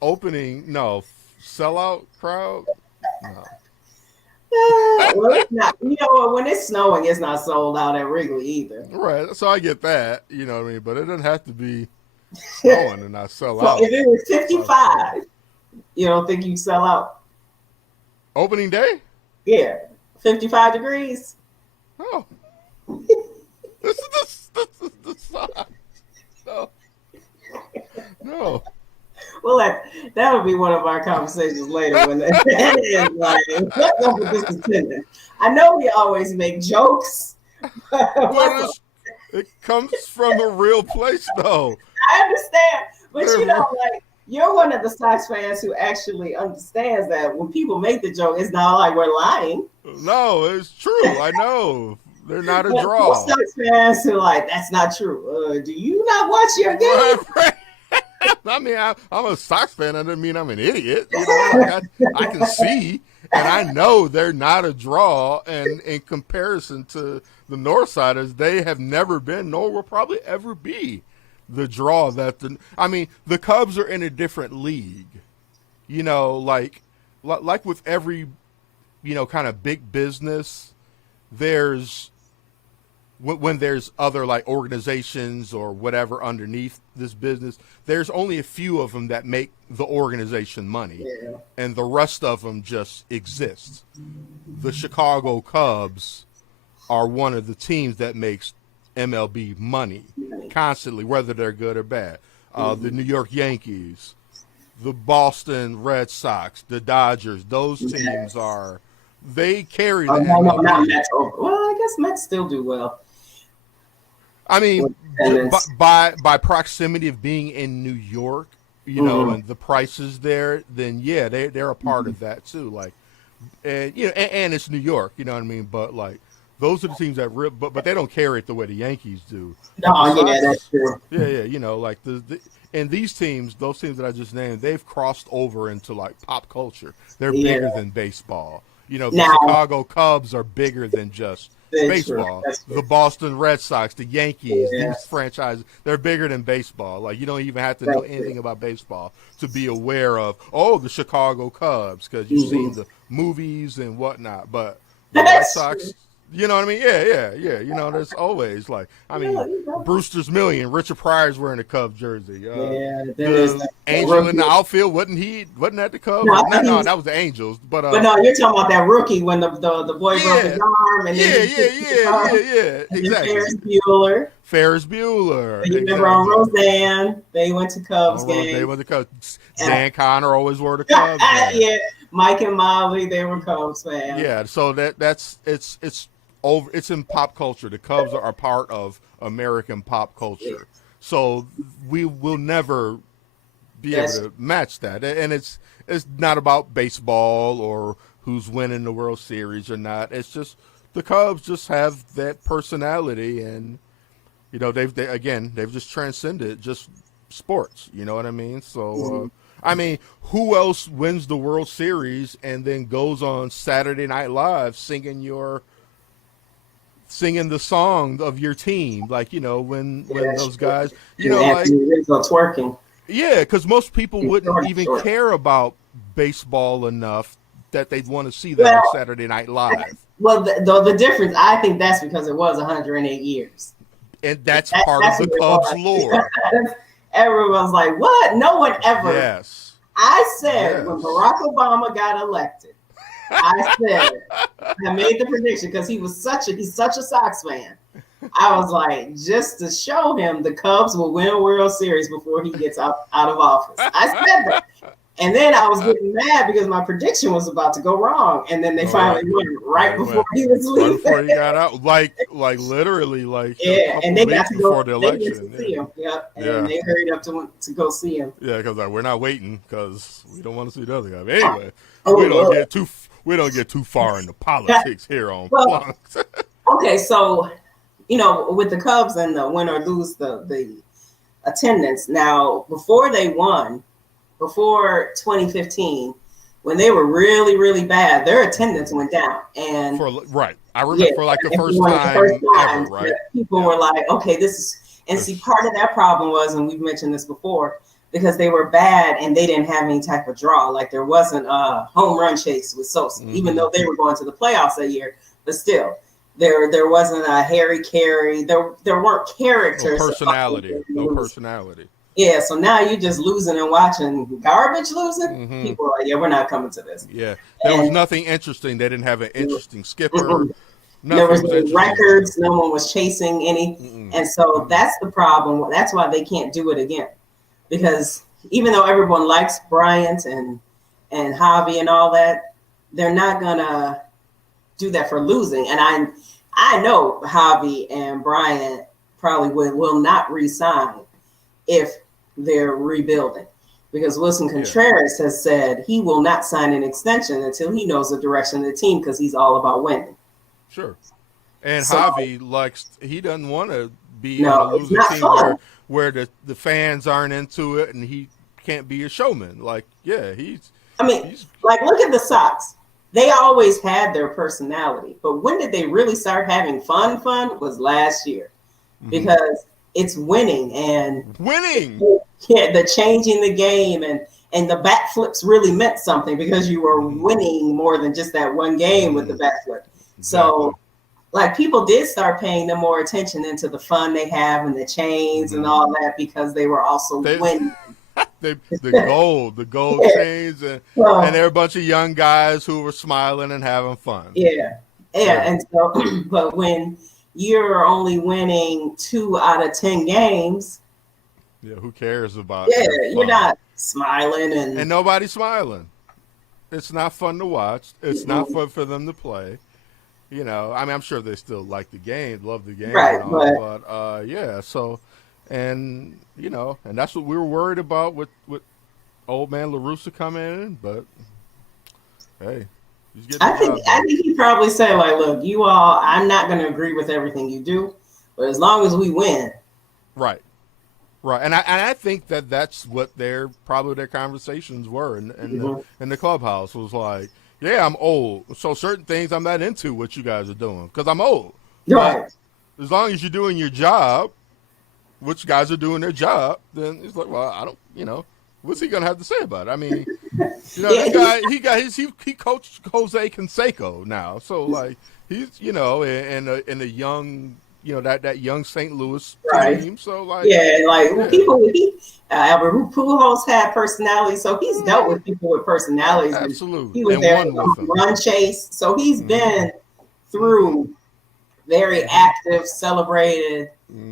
opening. No sellout crowd. No. Well, it's not. You know what? When it's snowing, it's not sold out at Wrigley either. Right, so I get that. You know what I mean, but it doesn't have to be snowing and not sell So out. if it was 55, you don't think you'd sell out? Opening day? Yeah, 55 degrees. Oh, this is the sign. No, no. Well, that would be one of our conversations later when that is like, what's up with this attendance? I know we always make jokes. Well, it comes from a real place, though. I understand, but like you're one of the Sox fans who actually understands that when people make the joke, it's not like we're lying. No, it's true. I know they're not a But draw. Sox fans who like that's not true. Do you not watch your game? Right. I mean, I'm a Sox fan. I doesn't mean I'm an idiot. Like I can see, and I know they're not a draw. And in comparison to the Northsiders, they have never been, nor will probably ever be, the draw that the Cubs are in a different league. Like with every, kind of big business, there's when there's other like organizations or whatever underneath this business, there's only a few of them that make the organization money, and the rest of them just exist. The Chicago Cubs are one of the teams that makes MLB money constantly, whether they're good or bad. The New York Yankees, the Boston Red Sox, the Dodgers, those teams they carry the No, MLB. not Mets. Well, I guess Mets still do well. I mean, by proximity of being in New York, and the prices there, then yeah, they're a part of that too. Like, and and it's New York, you know what I mean. But like, those are the teams that but they don't carry it the way the Yankees do. No, yeah, that's true. Yeah, like and these teams, those teams that I just named, they've crossed over into like pop culture. They're bigger than baseball. The Chicago Cubs are bigger than just baseball. The Boston Red Sox, the Yankees, these franchises, they're bigger than baseball. Like, you don't even have to know anything about baseball to be aware of, the Chicago Cubs, because you've seen the movies and whatnot. But the Red Sox, you know what I mean? Yeah. There's always like, Brewster's Million, Richard Pryor's wearing a Cubs jersey. The Angel in the outfield, wasn't that the Cubs? No, that was the Angels. But no, you're talking about that rookie when the boy broke his arm and exactly. Ferris Bueller. You remember on Roseanne, they went to Cubs games. They went to Cubs. Dan Connor always wore the Cubs. Yeah, Mike and Molly, they were Cubs fans. Yeah, so it's over. It's in pop culture. The Cubs are a part of American pop culture. So we will never be able to match that. And it's not about baseball or who's winning the World Series or not. It's just the Cubs just have that personality, and they've just transcended just sports. You know what I mean? So who else wins the World Series and then goes on Saturday Night Live singing the song of your team, like when those guys, like twerking. Yeah, because most people wouldn't even care about baseball enough that they'd want to see that on Saturday Night Live. Well, the difference, I think that's because it was 108 years, and that's part of the Cubs lore. Everyone's like, "What? No one ever." Yes. I said when Barack Obama got elected, I made the prediction because he's such a Sox fan. I was like, just to show him the Cubs will win a World Series before he gets out of office. I said that. And then I was getting mad because my prediction was about to go wrong. And then they finally won right before he was leaving. Right before he got out. Like literally, and they got to go before the election. See him. And they hurried up to go see him. Yeah, because we're not waiting because we don't want to see the other guy. But anyway, we don't get too far into politics here on Plunked. Okay, so with the Cubs and the win or lose the attendance. Now, before they won, before 2015, when they were really, really bad, their attendance went down. And I remember for like the first time ever, right? People were like, okay, this is, and see, part of that problem was, and we've mentioned this before, because they were bad and they didn't have any type of draw. Like there wasn't a home run chase with Sosa, even though they were going to the playoffs that year, but still. There wasn't a Harry Carey. There weren't characters. No personality. Yeah, so now you're just losing and watching garbage losing. People are like, yeah, we're not coming to this. Yeah, there was nothing interesting. They didn't have an interesting skipper. There was no records. No one was chasing any. And so that's the problem. That's why they can't do it again. Because even though everyone likes Bryant and Javi and all that, they're not going to do that for losing. And I know Javi and Bryant probably will not re-sign if they're rebuilding, because Wilson Contreras has said he will not sign an extension until he knows the direction of the team, because he's all about winning. Sure. And Javi he doesn't want to be on a losing team where the fans aren't into it and he can't be a showman. Like, yeah, look at the Sox. They always had their personality, but when did they really start having fun? Fun was last year, because it's winning and yeah, the changing the game and the bat flips really meant something, because you were winning more than just that one game with the bat flip. Exactly. So, like, people did start paying them more attention into the fun they have and the chains and all that, because they were also winning. the gold chains, and they're a bunch of young guys who were smiling and having fun. Yeah. And so, but when you're only winning 2 out of 10 games, who cares about? Yeah, you're not smiling, and nobody's smiling. It's not fun to watch. It's not fun for them to play. I'm sure they still like the game, love the game, right? But yeah. So, and that's what we were worried about with old man La Russa coming in. But hey, I think he probably said, like, look, you all, I'm not going to agree with everything you do, but as long as we win, right. And I think that's what their conversations were in the clubhouse, was like, yeah, I'm old, so certain things I'm not into what you guys are doing because I'm old. Right. But as long as you're doing your job, which guys are doing their job, then it's like, well, I don't, what's he gonna have to say about it? I mean, this guy, he coached Jose Canseco now, so like he's in a young. That young St. Louis team. So people. Albert Pujols had personality, so he's dealt with people with personalities. Absolutely, he was there for run chase, so he's been through very active, celebrated,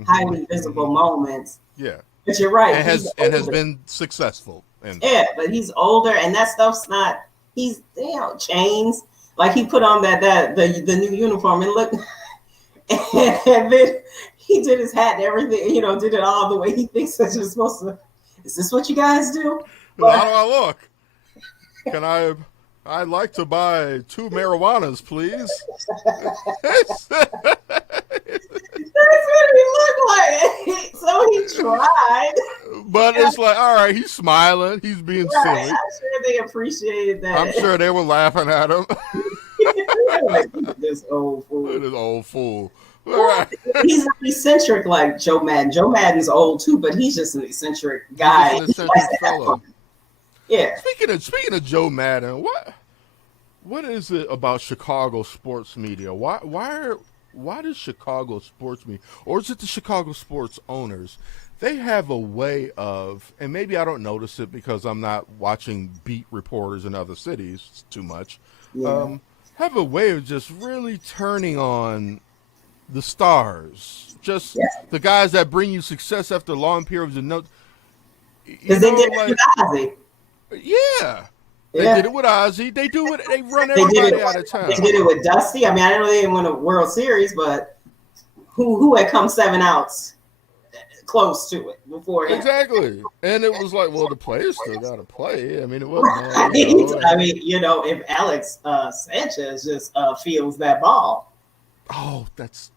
highly visible moments. Yeah, but you're right. And has been successful. But he's older, and that stuff's not. He's chains. Like he put on the new uniform and look. And then he did his hat and everything, did it all the way he thinks that you're supposed to. Is this what you guys do? How do I look? I'd like to buy 2 marijuanas, please. That's what he looked like. So he tried. But it's like, all right, he's smiling. He's being silly. I'm sure they appreciated that. I'm sure they were laughing at him. Like, this old fool. This old fool. Well, he's eccentric like Joe Madden. Joe Madden's old too, but he's just an eccentric guy. He's an eccentric fellow. Yeah. Speaking of Joe Madden, what is it about Chicago sports media? Why does Chicago sports media, or is it the Chicago sports owners? They have a way of, and maybe I don't notice it because I'm not watching beat reporters in other cities too much. Yeah. Have a way of just really turning on the stars, the guys that bring you success after long periods of no. Because they did it with Ozzy. Yeah. They did it with Ozzy. They do it. They run everybody out of town. They did it with Dusty. I mean, I know they didn't win a World Series, but who had come 7 outs close to it before him? Exactly. And it was like, well, the players still got to play. I mean, it wasn't. I mean, if Alex Sanchez just feels that ball. Oh, that's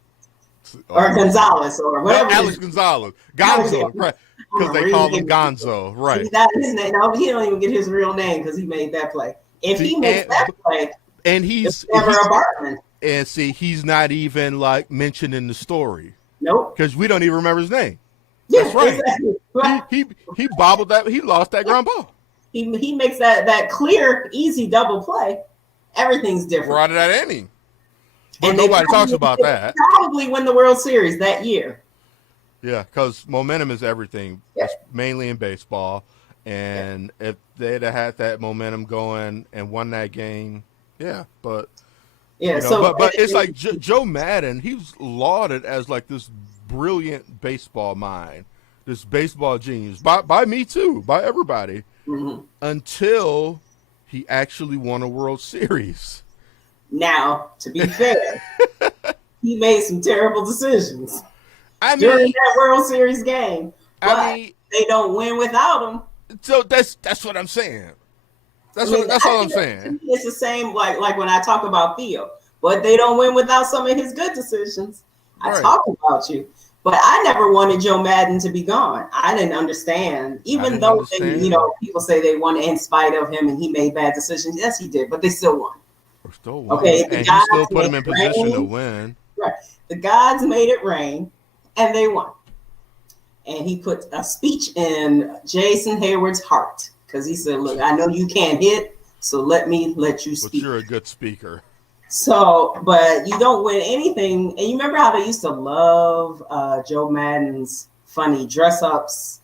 or Gonzalez or whatever. Alex Gonzalez. Gonzo, right? Because they call him Gonzo, right? He got his name. No, he don't even get his real name because he made that play. If he makes that play, and he's never a Bartman. And see, he's not even like mentioned in the story. Nope. Because we don't even remember his name. Yeah, that's right. Exactly. He bobbled that. He lost that ground ball. He makes that clear, easy double play. Everything's different. Brought it at inning. But nobody talks about that. Probably win the World Series that year. Yeah, because momentum is everything. Yeah. It's mainly in baseball. And if they'd have had that momentum going and won that game, yeah. But but it's like Joe Madden. He was lauded as like this brilliant baseball mind, this baseball genius by me too, by everybody, until he actually won a World Series. Now, to be fair, he made some terrible decisions during that World Series game. But they don't win without him. So that's what I'm saying. That's all I'm saying. It's the same like when I talk about Theo, but they don't win without some of his good decisions. I talk about you, but I never wanted Joe Madden to be gone. I didn't understand, even though people say they won in spite of him and he made bad decisions. Yes, he did, but they still won. Okay, and he still put him in position to win. Right, the gods made it rain, and they won. And he put a speech in Jason Hayward's heart because he said, "Look, I know you can't hit, so let me let you speak." But you're a good speaker. So, but you don't win anything. And you remember how they used to love Joe Madden's funny dress ups,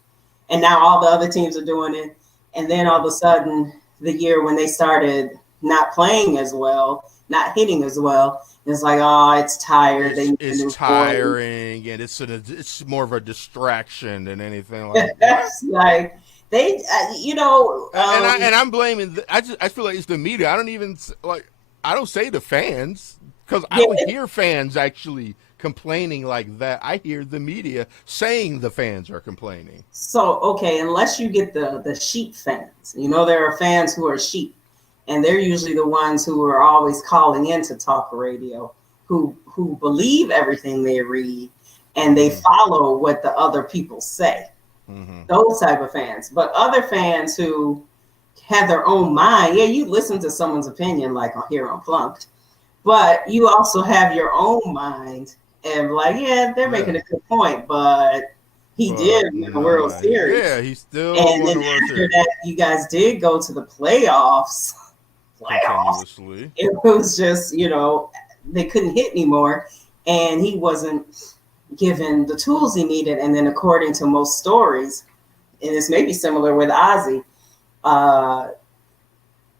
and now all the other teams are doing it. And then all of a sudden, the year when they started not playing as well, not hitting as well, it's like, oh, it's tired. It's tiring, and it's more of a distraction than anything like that. That's like they, and I'm blaming. I feel like it's the media. I don't say the fans because I don't hear fans actually complaining like that. I hear the media saying the fans are complaining. So okay, unless you get the sheep fans, there are fans who are sheep. And they're usually the ones who are always calling into talk radio, who believe everything they read and they follow what the other people say. Those type of fans. But other fans who have their own mind, you listen to someone's opinion like here on Plunked, but you also have your own mind and they're making a good point, but he did win the World Series. Yeah, he still won the World Series. And Series. that, you guys did go to the playoffs. It was just, they couldn't hit anymore, and he wasn't given the tools he needed. And then, according to most stories, and this may be similar with Ozzy,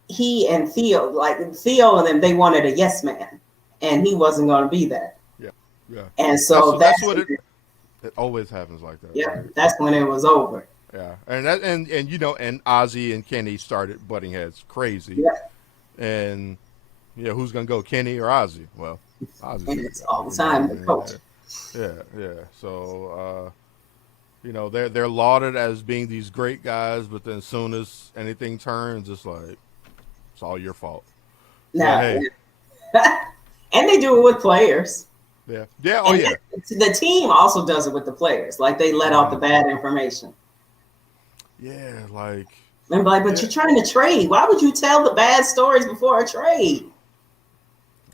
he and Theo and them, they wanted a yes man, and he wasn't going to be that. Yeah. And so that's what it always happens like that. Yeah, right? That's when it was over. Yeah, and Ozzy and Kenny started butting heads crazy. Yeah. And who's gonna go, Kenny or Ozzy? Well, Ozzy. It's all the time the coach. Yeah. So, they're lauded as being these great guys, but then as soon as anything turns, it's like it's all your fault. And they do it with players. Yeah. The team also does it with the players. Like they let out the bad information. Yeah, like. But you're trying to trade. Why would you tell the bad stories before a trade?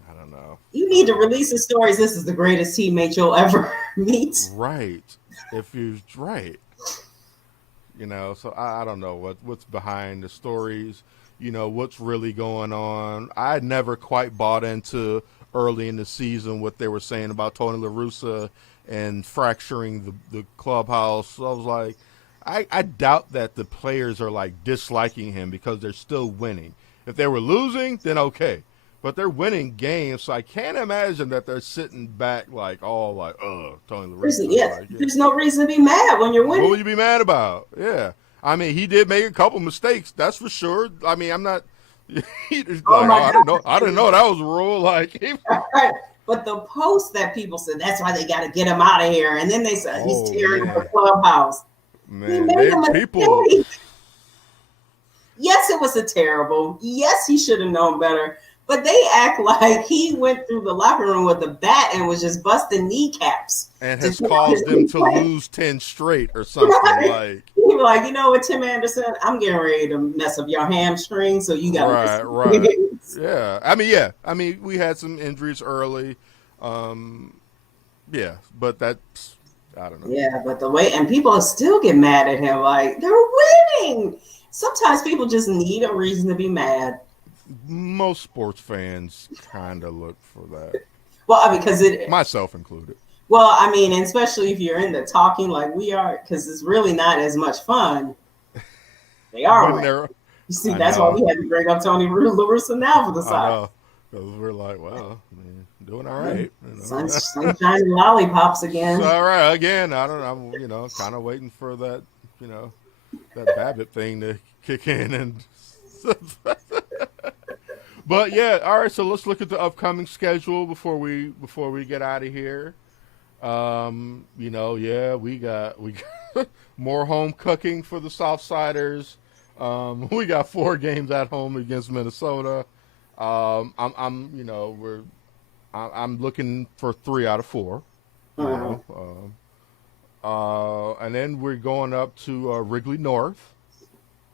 I don't know. You need to release the stories. This is the greatest teammate you'll ever meet. Right. If you're right. So I don't know what's behind the stories. What's really going on. I never quite bought into early in the season what they were saying about Tony La Russa and fracturing the clubhouse. So I was like, I doubt that the players are like disliking him because they're still winning. If they were losing, then okay. But they're winning games, so I can't imagine that they're sitting back Tony La Russa. There's no reason to be mad when you're winning. What would you be mad about? Yeah. I mean, he did make a couple mistakes, that's for sure. I mean, I'm not I didn't know that was a rule. But the post that people said, that's why they got to get him out of here. And then they said he's tearing up the clubhouse. Man, people. Yes, it was a terrible. Yes, he should have known better. But they act like he went through the locker room with a bat and was just busting kneecaps. And has caused them to lose 10 straight or something. Right. He was like, you know what, Tim Anderson, I'm getting ready to mess up your hamstring, so you got to right. Yeah. I mean, we had some injuries early. Yeah, but that's, I don't know. Yeah, but the way, and people still get mad at him, like, they're winning. Sometimes people just need a reason to be mad. Most sports fans kind of look for that. Well, because myself included. Well, I mean, especially if you're into talking like we are, because it's really not as much fun. They are. You see, that's why we had to bring up Tony La Russa now for the Sox. Because we're like, well, I mean, doing all right. You know? Sunshine and lollipops again. It's all right again. I'm kind of waiting for that, that Babbitt thing to kick in and. But yeah, all right. So let's look at the upcoming schedule before we get out of here. We got more home cooking for the Southsiders. We got 4 games at home against Minnesota. I'm looking for 3 out of 4. And then we're going up to Wrigley North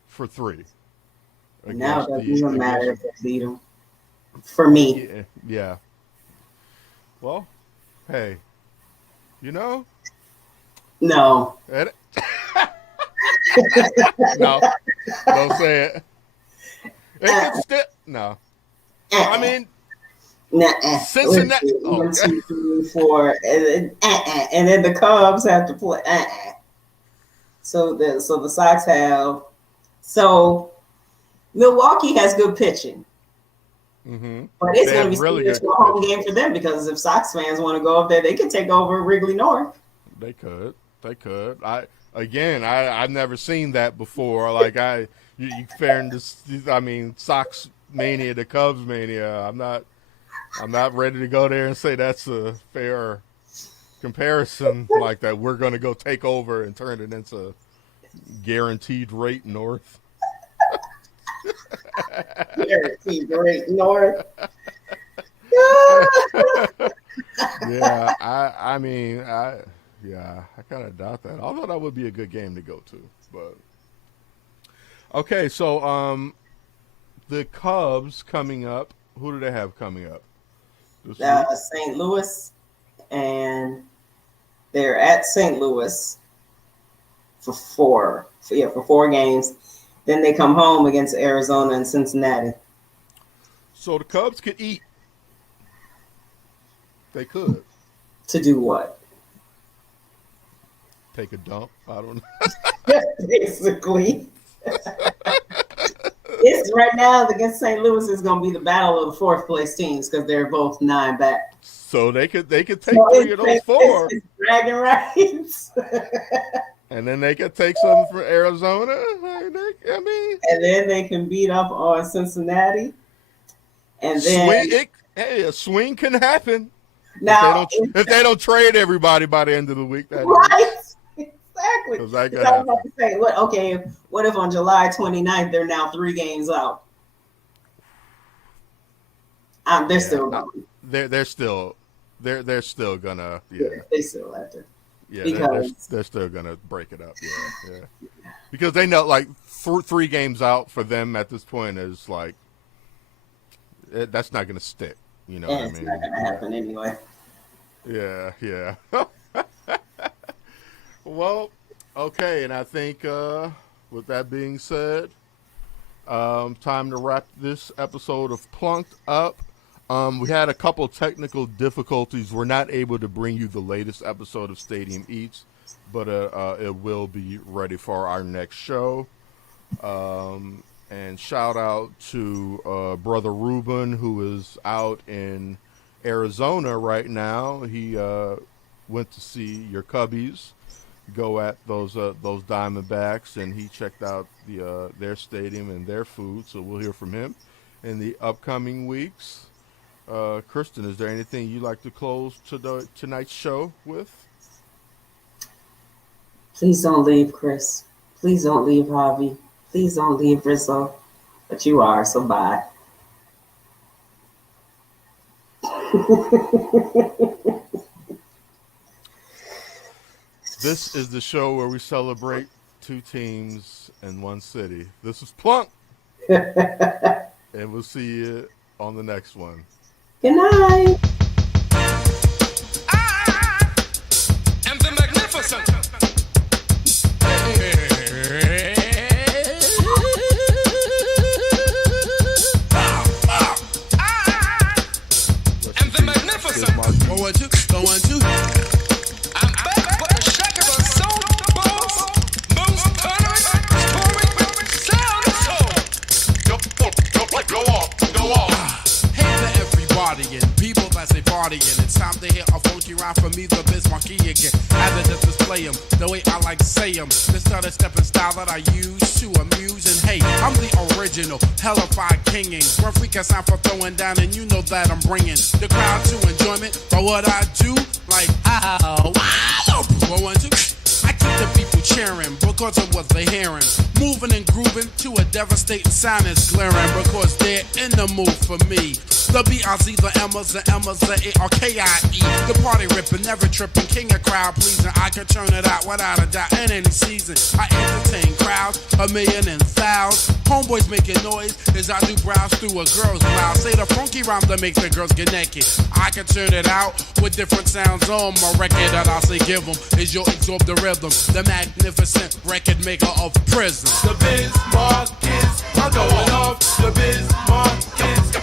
for 3. Now it doesn't even matter if they beat them. For me. Yeah. Well, hey, No. No, don't say it. No. I mean, Cincinnati. 1, 2, 3, 4, and then the Cubs have to play. So the Sox have. So Milwaukee has good pitching. Mm-hmm. But it's going to be really a home game for them because if Sox fans want to go up there, they can take over Wrigley North. They could. I've never seen that before. Like you fairness. I mean, Sox mania to Cubs mania. I'm not ready to go there and say that's a fair comparison. Like that, we're going to go take over and turn it into guaranteed rate North. Guaranteed rate North. Yeah, I kind of doubt that. Although that would be a good game to go to. But okay, so the Cubs coming up. Who do they have coming up? St. Louis, and they're at St. Louis for 4 games. Then they come home against Arizona and Cincinnati. So the Cubs could eat. They could. To do what? Take a dump. I don't know. Basically. It's right now against St. Louis is going to be the battle of the 4th place teams because they're both 9 back. So they could take 3 of those 4. It's bragging rights. And then they could take something from Arizona. And then they can beat up on Cincinnati. And then a swing can happen. Now, if they don't trade everybody by the end of the week, right? Exactly. I was about to say, what if on July 29th they're now 3 games out? They're still going. They're still gonna. Yeah. They still have to. Yeah, they're still gonna break it up. Yeah. Because they know, like 3 games out for them at this point is like that's not gonna stick. You know what I mean? It's not gonna happen anyway. Yeah. Well, okay, and I think with that being said, time to wrap this episode of Plunked up. We had a couple technical difficulties. We're not able to bring you the latest episode of Stadium Eats, but it will be ready for our next show. And shout out to Brother Ruben, who is out in Arizona right now. He went to see your Cubbies go at those Diamondbacks, and he checked out their stadium and their food. So we'll hear from him in the upcoming weeks. Kristen, is there anything you'd like to close tonight's show with? Please don't leave, Chris. Please don't leave, Javi. Please don't leave, Rizzo. But you are, so bye. This is the show where we celebrate two teams in one city. This is Plunked. And we'll see you on the next one. Good night. I am the magnificent. I am the magnificent. Go on to. I'm back for a shaker of soul, balls, moves, tolerance, story, sound, soul. Go off. Hey to everybody and people that say partying. It's time to hear a funky rhyme from me, the Biz Marquee again. Either just display them the way I like to say them. This other stepping style that I use to amuse. And hey, I'm the original, hellified kinging. One freak I sign for throwing down, and you know that I'm bringing the crowd to enjoyment for what I do. Like, ow, wow, go on to. I keep the people cheering because of what they're hearing. Moving and grooving to a devastating sound is glaring because they're in the mood for me. The B-I-Z, the M's, the A-R-K-I-E. The party ripping, never tripping, king of crowd pleasing. I can turn it out without a doubt in any season. I entertain crowds, a million and thousands. Homeboys making noise as I do browse through a girl's blouse. Say the funky rhyme that makes the girls get naked. I can turn it out with different sounds on my record that I say give them. Is your absorb the rhythm, the magnificent record maker of prison. The Biz Markets are going off. The Biz Markets